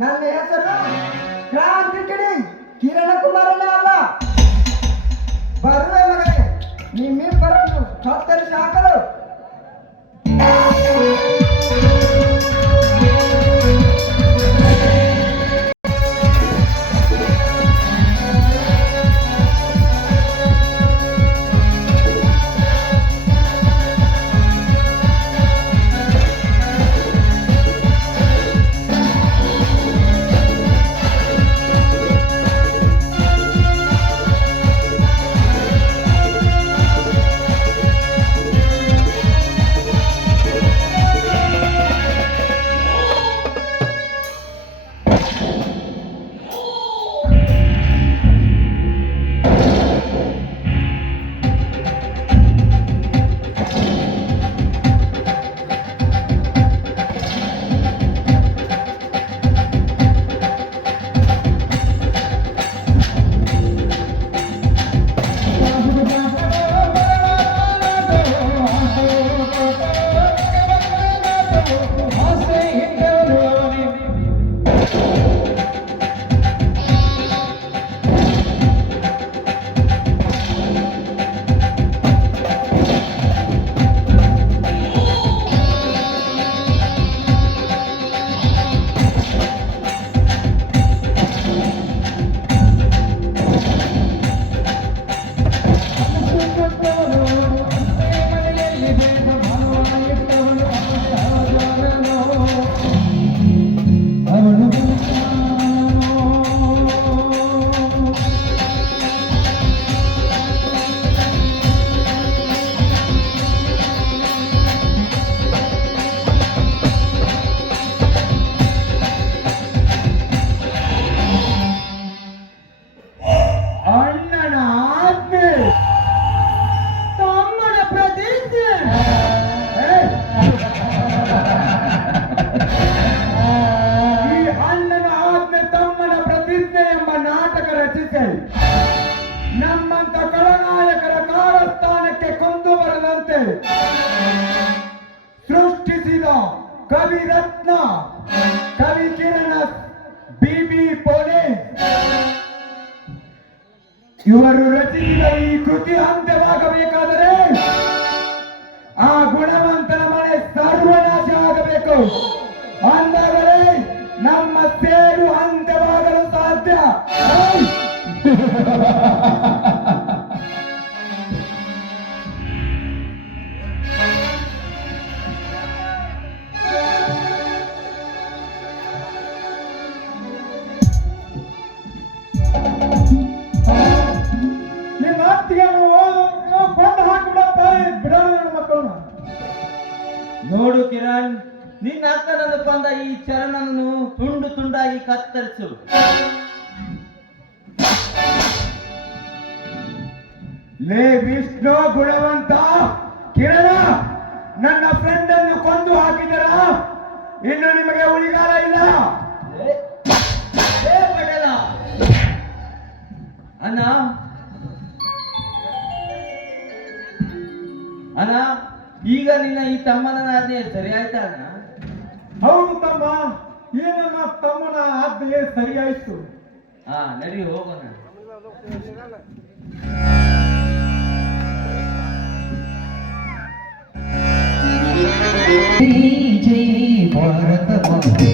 ನನ್ನ ಹೆಸರು ಕ್ರಾಂತಿ ಕಿಡಿ ಕಿರಣ ಕುಮಾರನೇ ಅಲ್ಲ. ಬರುವೆ ಮಗನೇ, ನಿಮ್ಮಿಬ್ಬರನ್ನು ಕತ್ತರಿಸಿ ಹಾಕಲು. ನಮ್ಮಂತ ಖಳನಾಯಕರ ಕಾರಸ್ಥಾನಕ್ಕೆ ಕೊಂದು ಬರದಂತೆ ಸೃಷ್ಟಿಸಿದ ಕವಿ ರತ್ನ ಕವಿ ಕಿರಣ ಬಿಬಿ ಪೋಲೆ ಇವರು ರಚಿಸಿದ ಈ ಕೃತಿ ಅಂತ್ಯವಾಗಬೇಕಾದರೆ ಆ ಗುಣವಂತನ ಮನೆ ಸರ್ವನಾಶ ಆಗಬೇಕು. ಅಂದಾಗಲೇ ನಮ್ಮ ಸೇಡು ಅಂತ್ಯವಾಗಲು ಸಾಧ್ಯ. ನಿಮ್ಮ ಅತ್ತಿಗೆ ಕೊಂದು ಹಾಕಿಬಿಡಪ್ಪ ಬಿಡೋಣ ಮಕ್ಕಳನ್ನ. ನೋಡು ಕಿರಣ್, ನಿನ್ನ ಅಕ್ಕನನ್ನು ಕೊಂದ ಈ ಚರಣನನ್ನು ತುಂಡು ತುಂಡಾಗಿ ಕತ್ತರಿಸು. ಲೇ ವಿಷ್ಣು ಗುಣವಂತ ಕಿರಣ, ನನ್ನ ಫ್ರೆಂಡ್ ಅನ್ನು ಕೊಂದು ಹಾಕಿದರ ಇನ್ನು ನಿಮಗೆ ಉಳಿಗಾಲ ಇಲ್ಲ. ಏ ಪಟೇಲ, ಅಣ್ಣ ಅಣ್ಣ, ಈಗ ನಿನ್ನ ಈ ತಮ್ಮನ ಆಜ್ಞೆ ಸರಿ ಆಯ್ತಾ ಅಣ್ಣ? ಹೌದು ತಮ್ಮ, ಈ ನನ್ನ ತಮ್ಮನ ಆಜ್ಞೆ ಸರಿಯಾಯ್ತು. ಹಾ, ನಡಿ ಹೋಗೋಣ. ಜೈ ಭಾರತ ಮಾತೆ.